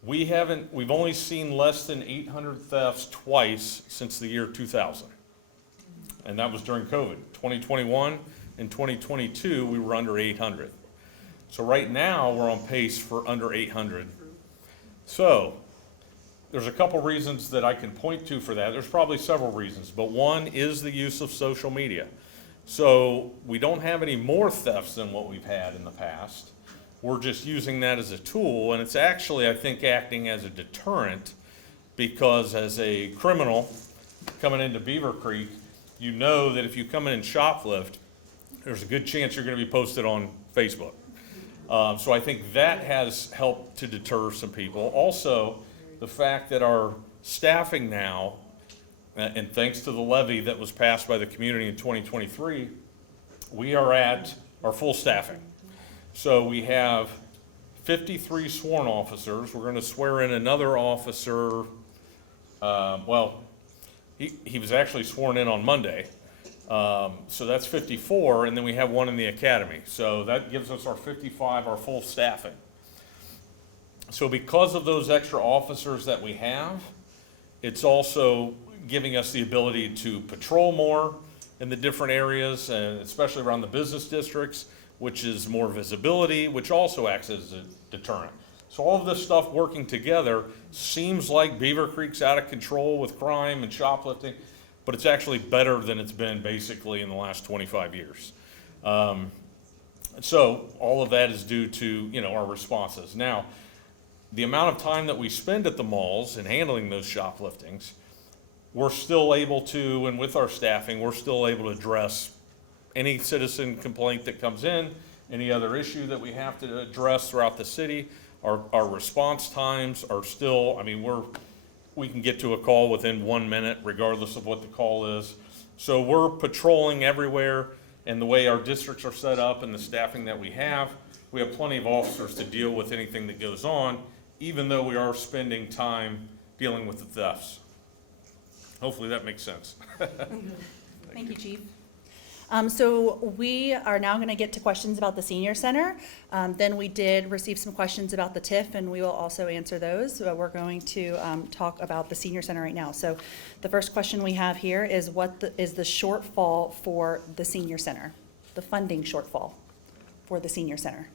We've only seen less than 800 thefts twice since the year 2000. And that was during COVID. 2021 and 2022, we were under 800. So right now, we're on pace for under 800. So there's a couple reasons that I can point to for that. There's probably several reasons, but one is the use of social media. So we don't have any more thefts than what we've had in the past. We're just using that as a tool, and it's actually, I think, acting as a deterrent, because as a criminal coming into Beavercreek, you know that if you come in and shoplift, there's a good chance you're going to be posted on Facebook. So I think that has helped to deter some people. Also, the fact that our staffing now, and thanks to the levy that was passed by the community in 2023, we are at our full staffing. So we have 53 sworn officers. We're going to swear in another officer. He was actually sworn in on Monday. So that's 54, and then we have one in the academy. So that gives us our 55, our full staffing. So because of those extra officers that we have, it's also giving us the ability to patrol more in the different areas, and especially around the business districts, which is more visibility, which also acts as a deterrent. So all of this stuff working together seems like Beavercreek's out of control with crime and shoplifting, but it's actually better than it's been basically in the last 25 years. So all of that is due to, our responses. Now, the amount of time that we spend at the malls and handling those shopliftings, we're still able to, and with our staffing, we're still able to address any citizen complaint that comes in, any other issue that we have to address throughout the city. Our response times are still, we can get to a call within 1 minute regardless of what the call is. So we're patrolling everywhere, and the way our districts are set up and the staffing that we have plenty of officers to deal with anything that goes on, even though we are spending time dealing with the thefts. Hopefully that makes sense. Thank you, Chief. So we are now going to get to questions about the senior center. Then we did receive some questions about the TIF, and we will also answer those. So we're going to talk about the senior center right now. So the first question we have here is what is the shortfall for the senior center, the funding shortfall for the senior center?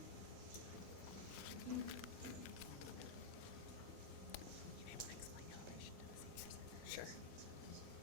Sure.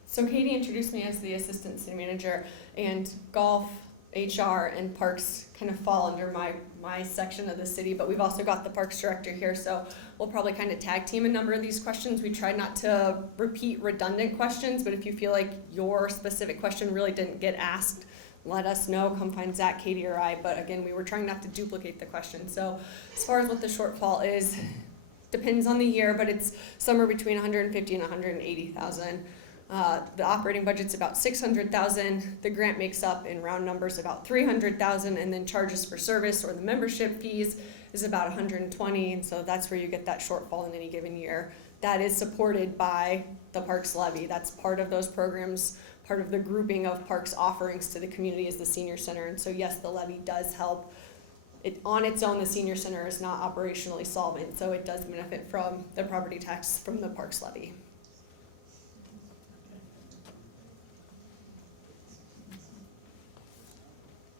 So Katie introduced me as the assistant city manager, and golf, HR, and parks kind of fall under my section of the city, but we've also got the parks director here, so we'll probably kind of tag team a number of these questions. We try not to repeat redundant questions, but if you feel like your specific question really didn't get asked, let us know. Come find Zach, Katie, or I. But again, we were trying not to duplicate the question. So as far as what the shortfall is, depends on the year, but it's somewhere between 150 and 180,000. The operating budget's about 600,000. The grant makes up, in round numbers, about 300,000, and then charges for service or the membership fees is about 120, and so that's where you get that shortfall in any given year. That is supported by the Parks Levy. That's part of those programs, part of the grouping of parks offerings to the community is the senior center, and so yes, the levy does help. On its own, the senior center is not operationally solvent, so it does benefit from the property tax from the Parks Levy.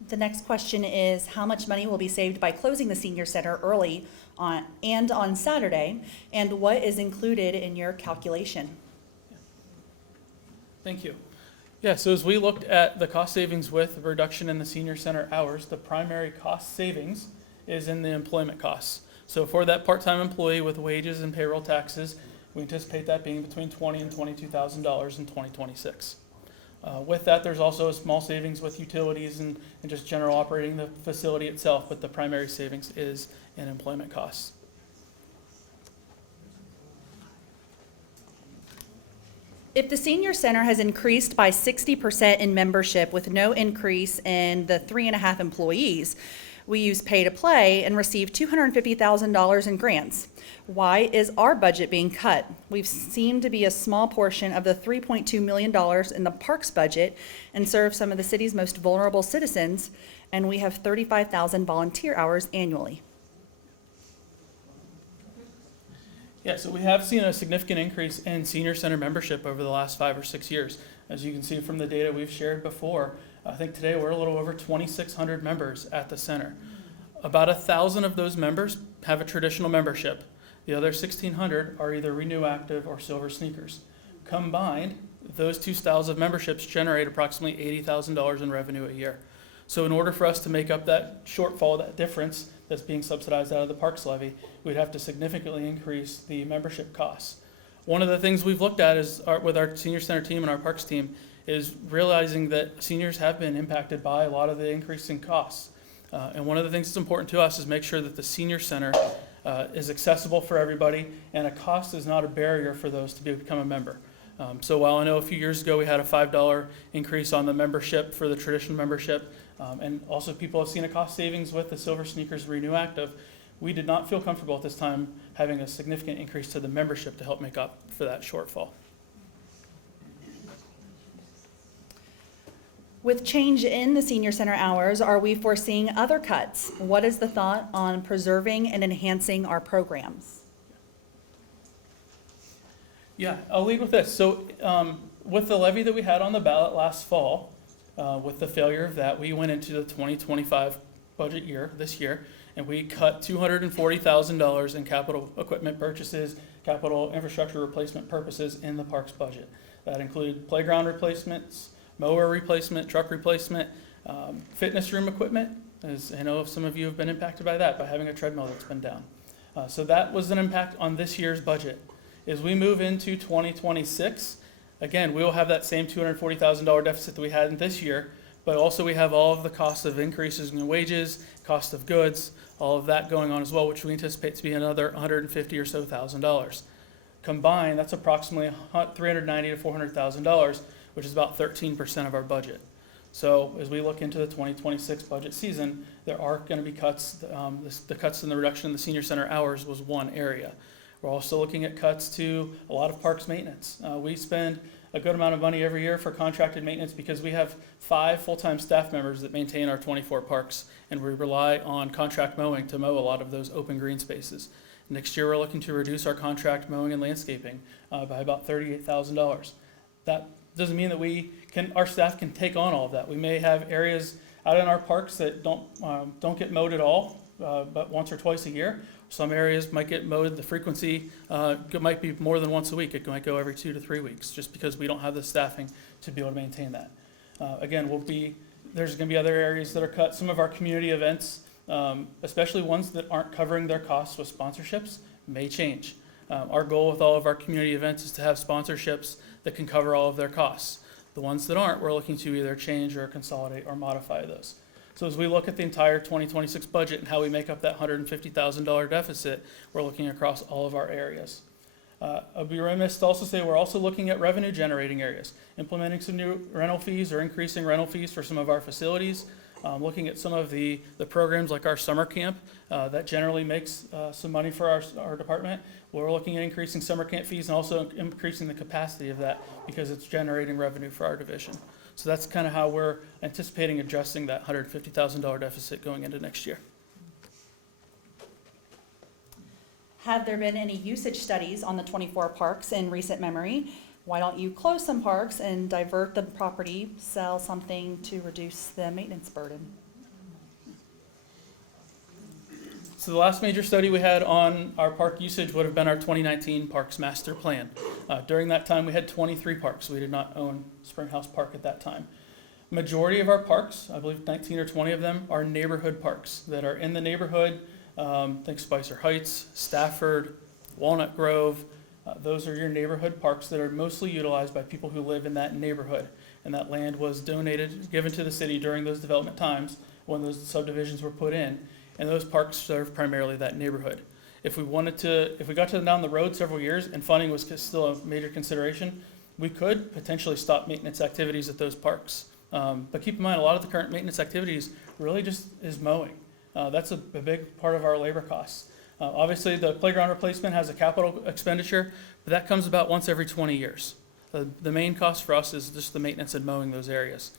The next question is, how much money will be saved by closing the senior center early on Saturday, and what is included in your calculation? Thank you. Yeah, so as we looked at the cost savings with the reduction in the senior center hours, the primary cost savings is in the employment costs. So for that part-time employee with wages and payroll taxes, We anticipate that being between $20,000 and $22,000 in 2026. With that, there's also a small savings with utilities and just general operating the facility itself, but the primary savings is in employment costs. If the senior center has increased by 60% in membership with no increase in the 3.5 employees, we use pay to play and receive $250,000 in grants. Why is our budget being cut? We've seemed to be a small portion of the $3.2 million in the parks budget and serve some of the city's most vulnerable citizens, and we have 35,000 volunteer hours annually. Yeah, so we have seen a significant increase in senior center membership over the last 5 or 6 years. As you can see from the data we've shared before, I think today we're a little over 2,600 members at the center. About 1,000 of those members have a traditional membership. The other 1,600 are either Renew Active or Silver Sneakers. Combined, those two styles of memberships generate approximately $80,000 in revenue a year. So in order for us to make up that shortfall, that difference that's being subsidized out of the parks levy, we'd have to significantly increase the membership costs. One of the things we've looked at is with our senior center team and our parks team is realizing that seniors have been impacted by a lot of the increase in costs. And one of the things that's important to us is make sure that the senior center is accessible for everybody, and a cost is not a barrier for those to become a member. So while I know a few years ago we had a $5 increase on the membership for the traditional membership, and also people have seen a cost savings with the Silver Sneakers Renew Active, we did not feel comfortable at this time having a significant increase to the membership to help make up for that shortfall. With change in the senior center hours, are we foreseeing other cuts? What is the thought on preserving and enhancing our programs? Yeah, I'll lead with this. So with the levy that we had on the ballot last fall, with the failure of that, we went into the 2025 budget year, this year, and we cut $240,000 in capital equipment purchases, capital infrastructure replacement purposes in the parks budget. That included playground replacements, mower replacement, truck replacement, fitness room equipment, as I know some of you have been impacted by that, by having a treadmill that's been down. So that was an impact on this year's budget. As we move into 2026, again, we will have that same $240,000 deficit that we had in this year, but also we have all of the costs of increases in wages, cost of goods, all of that going on as well, which we anticipate to be another $150,000 or so. Combined, that's approximately $390,000 to $400,000, which is about 13% of our budget. So as we look into the 2026 budget season, there are going to be cuts. The cuts in the reduction in the senior center hours was one area. We're also looking at cuts to a lot of parks maintenance. We spend a good amount of money every year for contracted maintenance because we have 5 full-time staff members that maintain our 24 parks, and we rely on contract mowing to mow a lot of those open green spaces. Next year, we're looking to reduce our contract mowing and landscaping by about $38,000. That doesn't mean that our staff can take on all of that. We may have areas out in our parks that don't get mowed at all, but once or twice a year. Some areas might get mowed, the frequency might be more than once a week. It might go every 2 to 3 weeks, just because we don't have the staffing to be able to maintain that. Again, there's going to be other areas that are cut. Some of our community events, especially ones that aren't covering their costs with sponsorships, may change. Our goal with all of our community events is to have sponsorships that can cover all of their costs. The ones that aren't, we're looking to either change or consolidate or modify those. So as we look at the entire 2026 budget and how we make up that $150,000 deficit, we're looking across all of our areas. I'd be remiss to also say we're also looking at revenue generating areas, implementing some new rental fees or increasing rental fees for some of our facilities, looking at some of the programs like our summer camp that generally makes some money for our department. We're looking at increasing summer camp fees and also increasing the capacity of that because it's generating revenue for our division. So that's kind of how we're anticipating adjusting that $150,000 deficit going into next year. Have there been any usage studies on the 24 parks in recent memory? Why don't you close some parks and divert the property, sell something to reduce the maintenance burden? So the last major study we had on our park usage would have been our 2019 Parks Master Plan. During that time, we had 23 parks. We did not own Springhouse Park at that time. Majority of our parks, I believe 19 or 20 of them, are neighborhood parks that are in the neighborhood. Think Spicer Heights, Stafford, Walnut Grove, Those are your neighborhood parks that are mostly utilized by people who live in that neighborhood. And that land was donated, given to the city during those development times when those subdivisions were put in. And those parks serve primarily that neighborhood. If we got down the road several years and funding was still a major consideration, we could potentially stop maintenance activities at those parks. But keep in mind, a lot of the current maintenance activities really just is mowing. That's a big part of our labor costs. Obviously, the playground replacement has a capital expenditure, but that comes about once every 20 years. The main cost for us is just the maintenance and mowing those areas.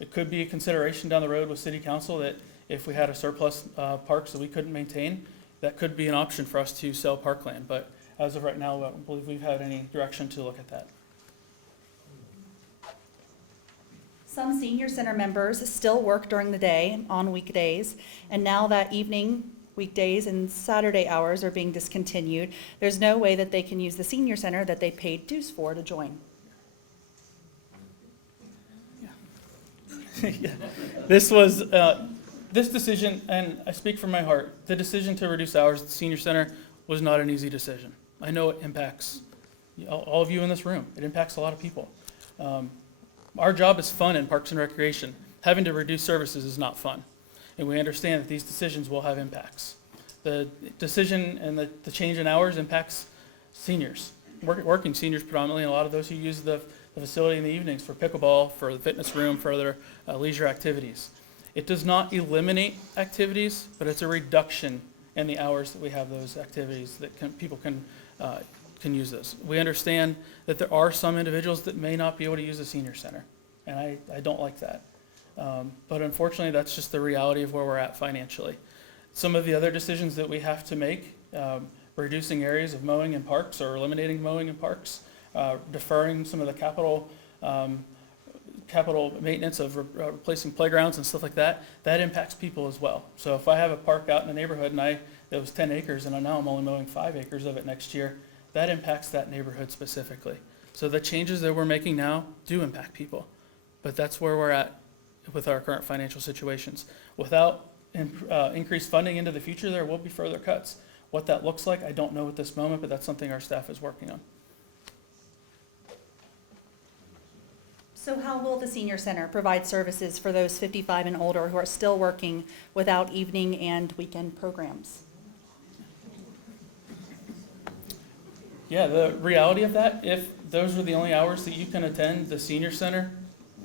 It could be a consideration down the road with city council that if we had a surplus parks that we couldn't maintain, that could be an option for us to sell parkland. But as of right now, I don't believe we've had any direction to look at that. Some senior center members still work during the day on weekdays, and now that evening, weekdays and Saturday hours are being discontinued, there's no way that they can use the senior center that they paid dues for to join. Yeah. This decision, and I speak from my heart, the decision to reduce hours at the senior center was not an easy decision. I know it impacts all of you in this room. It impacts a lot of people. Our job is fun in Parks and Recreation. Having to reduce services is not fun. And we understand that these decisions will have impacts. The decision and the change in hours impacts seniors, working seniors predominantly, and a lot of those who use the facility in the evenings for pickleball, for the fitness room, for other leisure activities. It does not eliminate activities, but it's a reduction in the hours that we have those activities that people can use this. We understand that there are some individuals that may not be able to use the senior center, and I don't like that. But unfortunately, that's just the reality of where we're at financially. Some of the other decisions that we have to make, reducing areas of mowing in parks or eliminating mowing in parks, deferring some of the capital maintenance of replacing playgrounds and stuff like that, that impacts people as well. So if I have a park out in the neighborhood and it was 10 acres and now I'm only mowing 5 acres of it next year, that impacts that neighborhood specifically. So the changes that we're making now do impact people, but that's where we're at with our current financial situations. Without increased funding into the future, there will be further cuts. What that looks like, I don't know at this moment, but that's something our staff is working on. So how will the senior center provide services for those 55 and older who are still working without evening and weekend programs? Yeah, the reality of that, if those are the only hours that you can attend the senior center,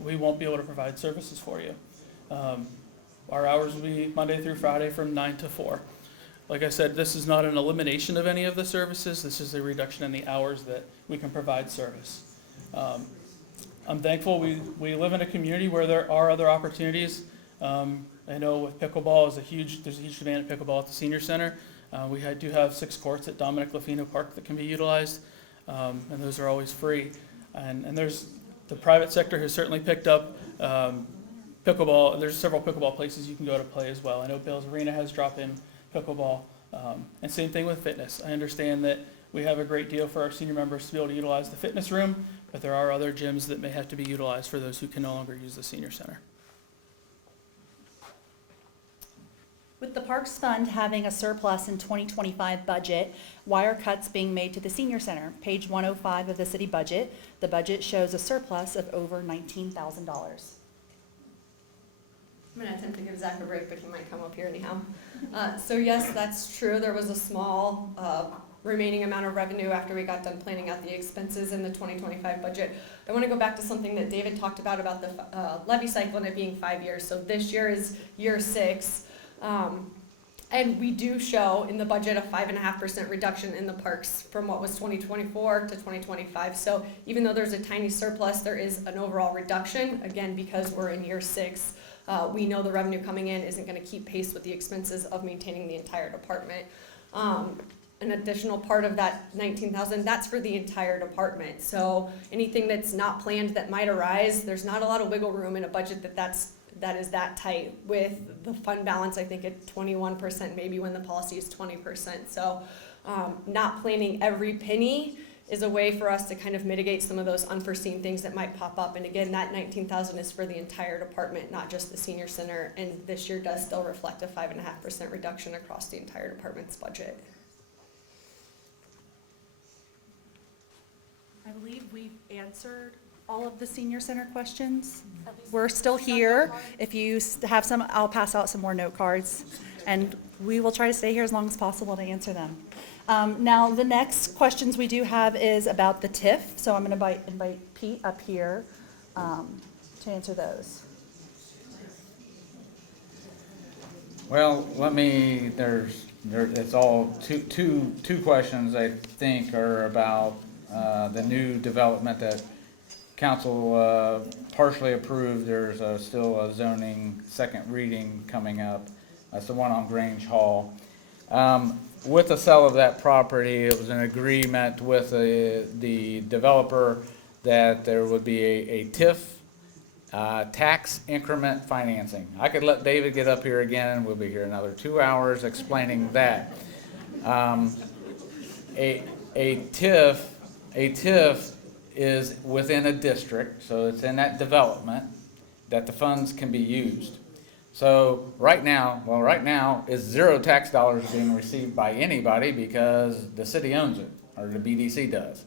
we won't be able to provide services for you. Our hours will be Monday through Friday from 9 to 4. Like I said, this is not an elimination of any of the services. This is a reduction in the hours that we can provide service. I'm thankful we live in a community where there are other opportunities. I know with pickleball, there's a huge demand of pickleball at the senior center. We do have 6 courts at Dominic Lafino Park that can be utilized, and those are always free. And there's the private sector has certainly picked up pickleball. There's several pickleball places you can go to play as well. I know Bill's Arena has drop-in pickleball, and same thing with fitness. I understand that we have a great deal for our senior members to be able to utilize the fitness room, but there are other gyms that may have to be utilized for those who can no longer use the senior center. With the Parks Fund having a surplus in 2025 budget, why are cuts being made to the senior center? Page 105 of the city budget, the budget shows a surplus of over $19,000. I'm going to attempt to give Zach a break, but he might come up here anyhow. So yes, that's true. There was a small remaining amount of revenue after we got done planning out the expenses in the 2025 budget. I want to go back to something that David talked about the levy cycle and it being 5 years. So this year is year 6. And we do show in the budget a 5.5% reduction in the parks from what was 2024 to 2025. So even though there's a tiny surplus, there is an overall reduction, again, because we're in year 6. We know the revenue coming in isn't going to keep pace with the expenses of maintaining the entire department. An additional part of that $19,000, that's for the entire department. So anything that's not planned that might arise, there's not a lot of wiggle room in a budget that is that tight. With the fund balance, I think at 21%, maybe when the policy is 20%. So not planning every penny is a way for us to kind of mitigate some of those unforeseen things that might pop up. And again, that $19,000 is for the entire department, not just the senior center. And this year does still reflect a 5.5% reduction across the entire department's budget. I believe we've answered all of the senior center questions. We're still here. If you have some, I'll pass out some more note cards, and we will try to stay here as long as possible to answer them. Now, the next questions we do have is about the TIF, so I'm going to invite Pete up here to answer those. Well, it's all two questions I think are about the new development that council partially approved. There's still a zoning second reading coming up. That's the one on Grange Hall. With the sale of that property, it was an agreement with the developer that there would be a TIF, tax increment financing. I could let David get up here again, and we'll be here another 2 hours explaining that. A TIF is within a district, so it's in that development that the funds can be used. So right now is zero tax dollars being received by anybody because the city owns it, or the BDC does.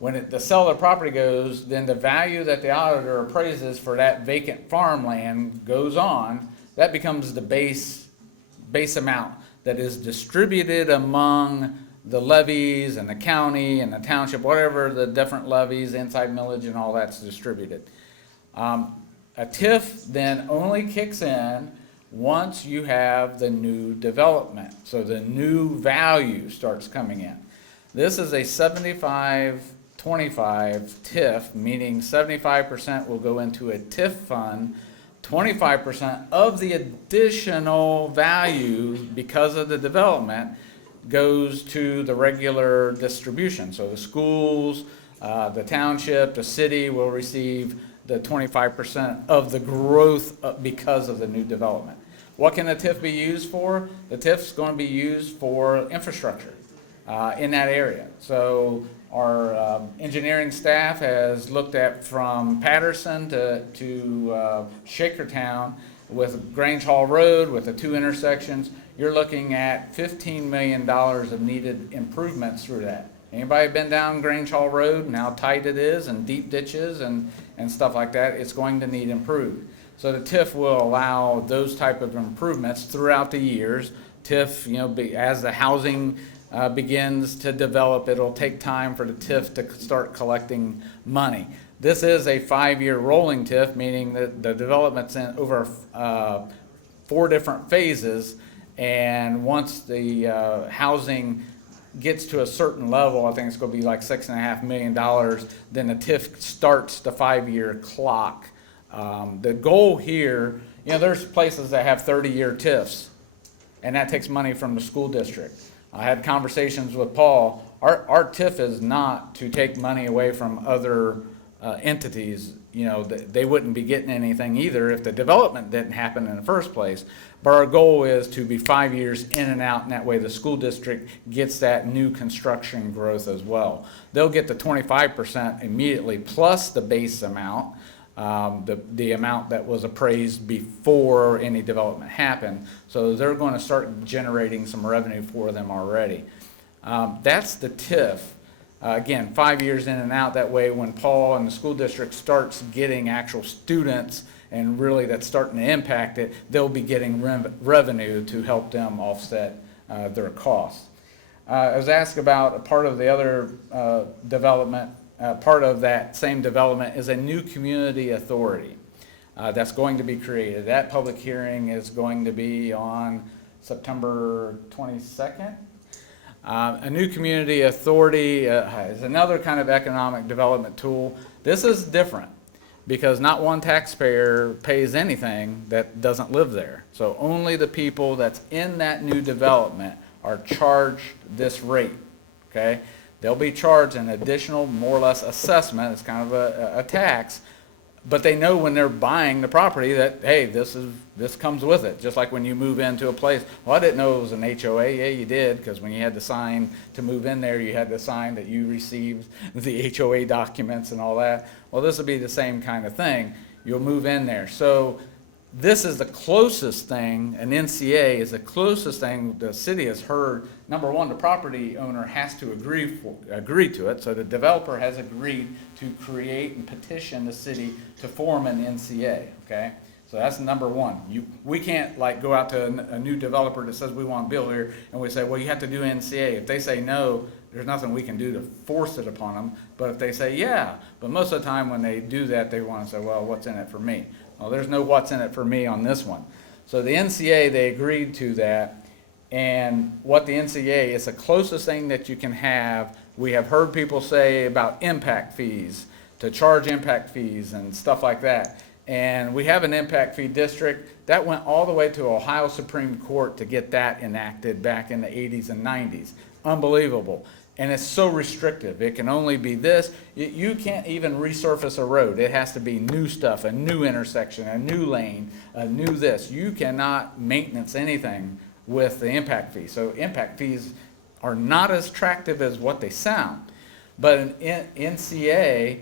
When the sale of the property goes, then the value that the auditor appraises for that vacant farmland goes on. That becomes the base amount that is distributed among the levies and the county and the township, whatever the different levies, inside millage and all that's distributed. A TIF then only kicks in once you have the new development. So the new value starts coming in. This is a 75-25 TIF, meaning 75% will go into a TIF fund, 25% of the additional value because of the development goes to the regular distribution. So the schools, the township, the city will receive the 25% of the growth because of the new development. What can the TIF be used for? The TIF is going to be used for infrastructure in that area. So our engineering staff has looked at from Patterson to Shakertown with Grange Hall Road, with the two intersections. You're looking at $15 million of needed improvements through that. Anybody been down Grange Hall Road and how tight it is and deep ditches and stuff like that? It's going to need improved. So the TIF will allow those type of improvements throughout the years. TIF, as the housing begins to develop, it'll take time for the TIF to start collecting money. This is a 5-year rolling TIF, meaning that the development's in over 4 different phases, and once the housing gets to a certain level, I think it's going to be like $6.5 million, then the TIF starts the 5-year clock. The goal here, there's places that have 30-year TIFs, and that takes money from the school district. I had conversations with Paul. Our TIF is not to take money away from other entities. They wouldn't be getting anything either if the development didn't happen in the first place. But our goal is to be 5 years in and out, and that way the school district gets that new construction growth as well. They'll get the 25% immediately plus the base amount, the amount that was appraised before any development happened. So they're going to start generating some revenue for them already. That's the TIF. Again, 5 years in and out. That way when Paul and the school district starts getting actual students and really that's starting to impact it, they'll be getting revenue to help them offset their costs. I was asked about a part of the other development. Part of that same development is a new community authority that's going to be created. That public hearing is going to be on September 22nd. A new community authority is another kind of economic development tool. This is different because not one taxpayer pays anything that doesn't live there. So only the people that's in that new development are charged this rate, okay? They'll be charged an additional, more or less, assessment. It's kind of a tax, but they know when they're buying the property that, hey, this comes with it. Just like when you move into a place. Well, I didn't know it was an HOA. Yeah, you did, because when you had to sign to move in there, you had to sign that you received the HOA documents and all that. Well, this will be the same kind of thing. You'll move in there. So this is the closest thing, an NCA is the closest thing the city has heard. Number one, the property owner has to agree to it, so the developer has agreed to create and petition the city to form an NCA, okay? So that's number one. We can't like go out to a new developer that says we want to build here, and we say, well, you have to do NCA. If they say no, there's nothing we can do to force it upon them. But if they say yeah, but most of the time when they do that, they want to say, well, what's in it for me? Well, there's no what's in it for me on this one. So the NCA, they agreed to that. And what the NCA is the closest thing that you can have. We have heard people say about impact fees, to charge impact fees and stuff like that. And we have an impact fee district that went all the way to Ohio Supreme Court to get that enacted back in the 80s and 90s. Unbelievable. And it's so restrictive. It can only be this. You can't even resurface a road. It has to be new stuff, a new intersection, a new lane, a new this. You cannot maintenance anything with the impact fee. So impact fees are not as attractive as what they sound. But an NCA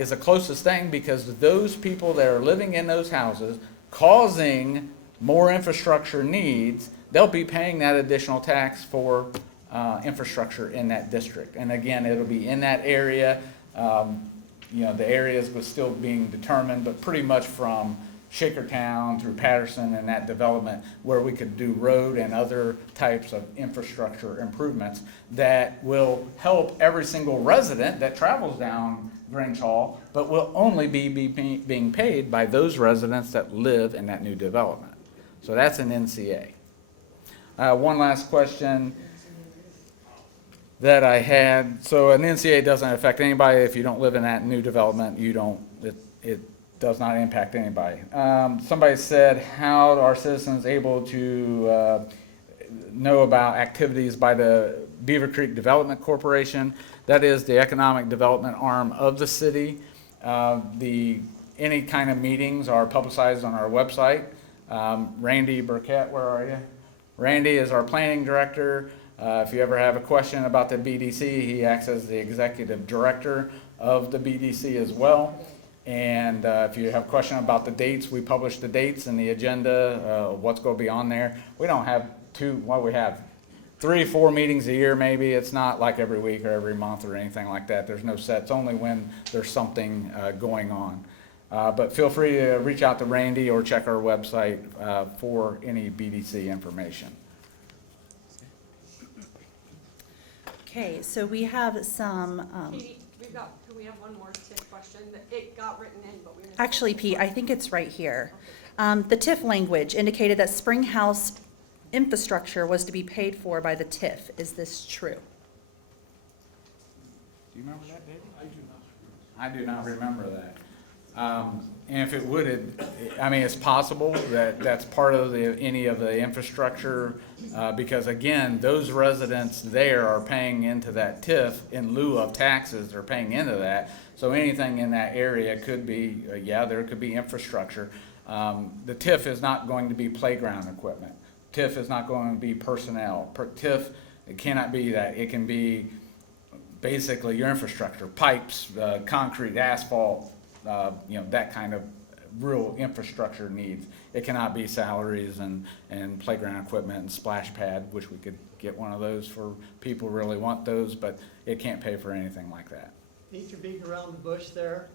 is the closest thing, because those people that are living in those houses causing more infrastructure needs, they'll be paying that additional tax for infrastructure in that district. And again, it'll be in that area. The areas was still being determined, but pretty much from Shakertown through Patterson and that development where we could do road and other types of infrastructure improvements that will help every single resident that travels down Grange Hall, but will only be being paid by those residents that live in that new development. So that's an NCA. One last question that I had. So an NCA doesn't affect anybody. If you don't live in that new development, it does not impact anybody. Somebody said, how are citizens able to know about activities by the Beavercreek Development Corporation? That is the economic development arm of the city. Any kind of meetings are publicized on our website. Randy Burkett, where are you? Randy is our planning director. If you ever have a question about the BDC, he acts as the executive director of the BDC as well. And if you have a question about the dates, we publish the dates and the agenda, what's going to be on there. We don't have we have 3 or 4 meetings a year maybe. It's not like every week or every month or anything like that. There's no set. It's only when there's something going on. But feel free to reach out to Randy or check our website for any BDC information. Okay, so we have some, Katie, can we have one more TIF question? It got written in, but we didn't. actually, Pete, I think it's right here. The TIF language indicated that Spring House infrastructure was to be paid for by the TIF. Is this true? Do you remember that, David? I do not remember that. And if it would, it's possible that that's part of any of the infrastructure, because again, those residents there are paying into that TIF in lieu of taxes. They're paying into that. So anything in that area could be, there could be infrastructure. The TIF is not going to be playground equipment. TIF is not going to be personnel. TIF, it cannot be that. It can be basically your infrastructure, pipes, concrete, asphalt, that kind of real infrastructure needs. It cannot be salaries and playground equipment and splash pad, which we could get one of those for people who really want those, but it can't pay for anything like that. Pete, you're beating around the bush there.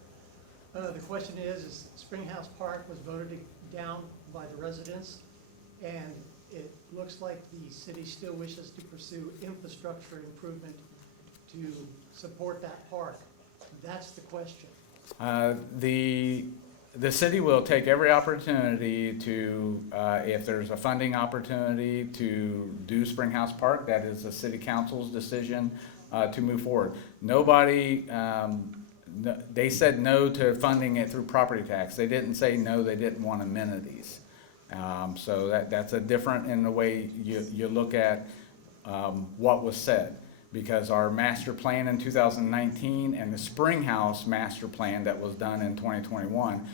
The question is Springhouse Park was voted down by the residents, and it looks like the city still wishes to pursue infrastructure improvement to support that park. That's the question. The city will take every opportunity to, if there's a funding opportunity to do Springhouse Park, that is the city council's decision to move forward. Nobody, they said no to funding it through property tax. They didn't say no, they didn't want amenities. So that's a different in the way you look at what was said. Because our master plan in 2019 and the Springhouse master plan that was done in 2021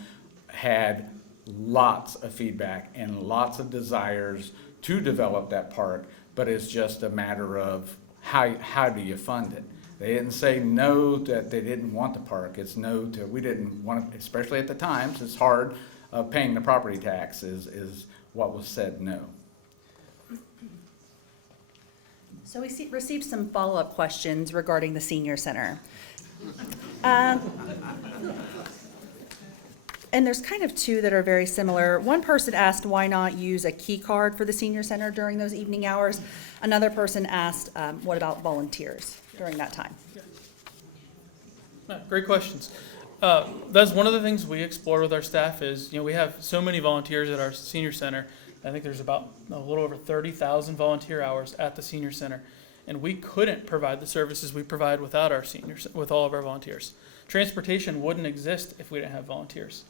had lots of feedback and lots of desires to develop that park, but it's just a matter of how do you fund it. They didn't say no that they didn't want the park. It's no to we didn't want it, especially at the times. It's hard. of paying the property tax is what was said no. So we received some follow-up questions regarding the senior center. And there's kind of two that are very similar. One person asked why not use a key card for the senior center during those evening hours. Another person asked, what about volunteers during that time? Great questions. That's one of the things we explore with our staff is, we have so many volunteers at our senior center. I think there's about a little over 30,000 volunteer hours at the senior center. And we couldn't provide the services we provide without our seniors, with all of our volunteers. Transportation wouldn't exist if we didn't have volunteers.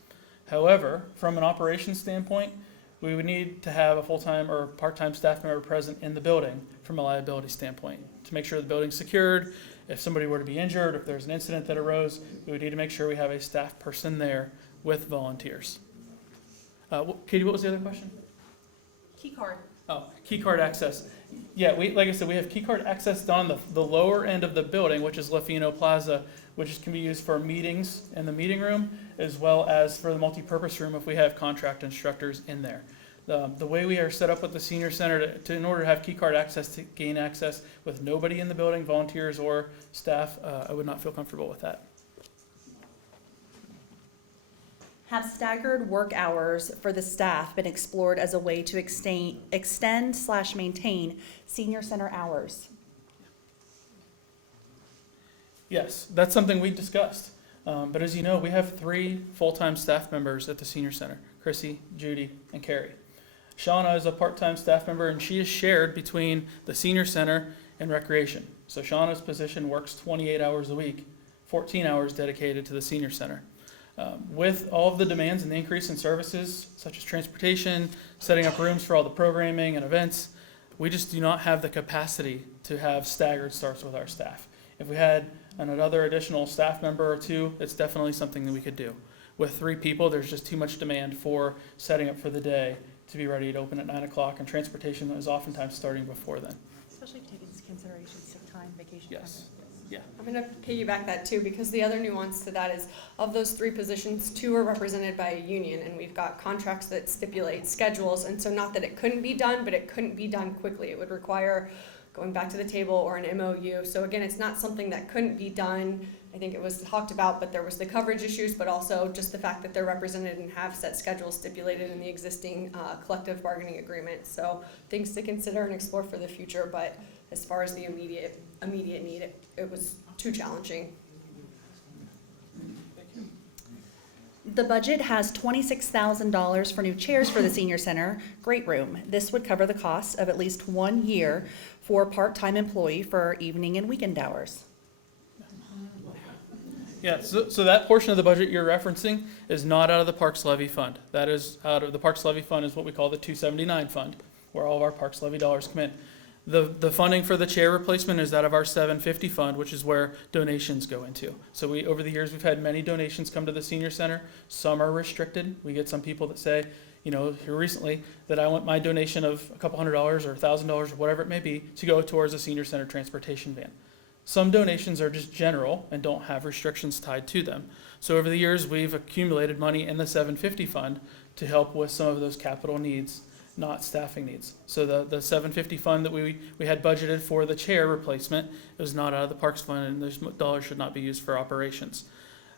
However, from an operations standpoint, we would need to have a full-time or part-time staff member present in the building from a liability standpoint to make sure the building's secured. If somebody were to be injured, if there's an incident that arose, we would need to make sure we have a staff person there with volunteers. Katie, what was the other question? Key card. Oh, key card access. Yeah, like I said, we have key card access on the lower end of the building, which is Lafino Plaza, which can be used for meetings in the meeting room, as well as for the multi-purpose room if we have contract instructors in there. The way we are set up with the senior center in order to have key card access, to gain access with nobody in the building, volunteers or staff, I would not feel comfortable with that. Have staggered work hours for the staff been explored as a way to extend/maintain senior center hours? Yes, that's something we discussed. But as you know, we have 3 full-time staff members at the senior center, Chrissy, Judy, and Carrie. Shauna is a part-time staff member, and she is shared between the senior center and recreation. So Shauna's position works 28 hours a week, 14 hours dedicated to the senior center. With all of the demands and the increase in services, such as transportation, setting up rooms for all the programming and events, we just do not have the capacity to have staggered starts with our staff. If we had another additional staff member or 2, it's definitely something that we could do. With 3 people, there's just too much demand for setting up for the day to be ready to open at 9 o'clock, and transportation is oftentimes starting before then. Especially taking into consideration sick time, vacation time. Yes. Yeah. I'm going to piggyback that too, because the other nuance to that is of those 3 positions, 2 are represented by a union, and we've got contracts that stipulate schedules. And so not that it couldn't be done, but it couldn't be done quickly. It would require going back to the table or an MOU. So again, it's not something that couldn't be done. I think it was talked about, but there was the coverage issues, but also just the fact that they're represented and have set schedules stipulated in the existing collective bargaining agreement. So things to consider and explore for the future, but as far as the immediate need, it was too challenging. The budget has $26,000 for new chairs for the senior center great room. This would cover the cost of at least 1 year for a part-time employee for evening and weekend hours. Yeah, so that portion of the budget you're referencing is not out of the Parks Levy Fund. That is out of the Parks Levy Fund is what we call the 279 fund, where all of our Parks Levy dollars come in. The funding for the chair replacement is out of our 750 fund, which is where donations go into. So over the years, we've had many donations come to the senior center. Some are restricted. We get some people that say, here recently, that I want my donation of a couple $100 or $1,000 or whatever it may be to go towards a senior center transportation van. Some donations are just general and don't have restrictions tied to them. So over the years, we've accumulated money in the 750 fund to help with some of those capital needs, not staffing needs. So the 750 fund that we had budgeted for the chair replacement is not out of the Parks Fund, and those dollars should not be used for operations.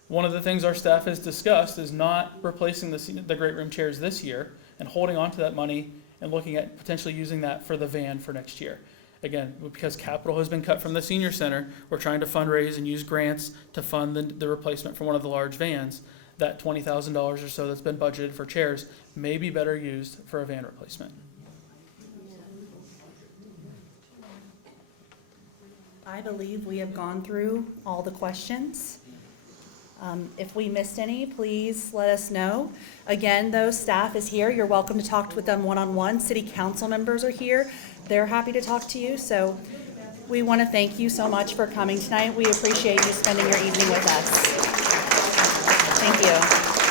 One of the things our staff has discussed is not replacing the great room chairs this year and holding on to that money and looking at potentially using that for the van for next year. Again, because capital has been cut from the senior center, we're trying to fundraise and use grants to fund the replacement for one of the large vans. That $20,000 or so that's been budgeted for chairs may be better used for a van replacement. I believe we have gone through all the questions. If we missed any, please let us know. Again, though, staff is here. You're welcome to talk with them one-on-one. City council members are here. They're happy to talk to you. So we want to thank you so much for coming tonight. We appreciate you spending your evening with us. Thank you.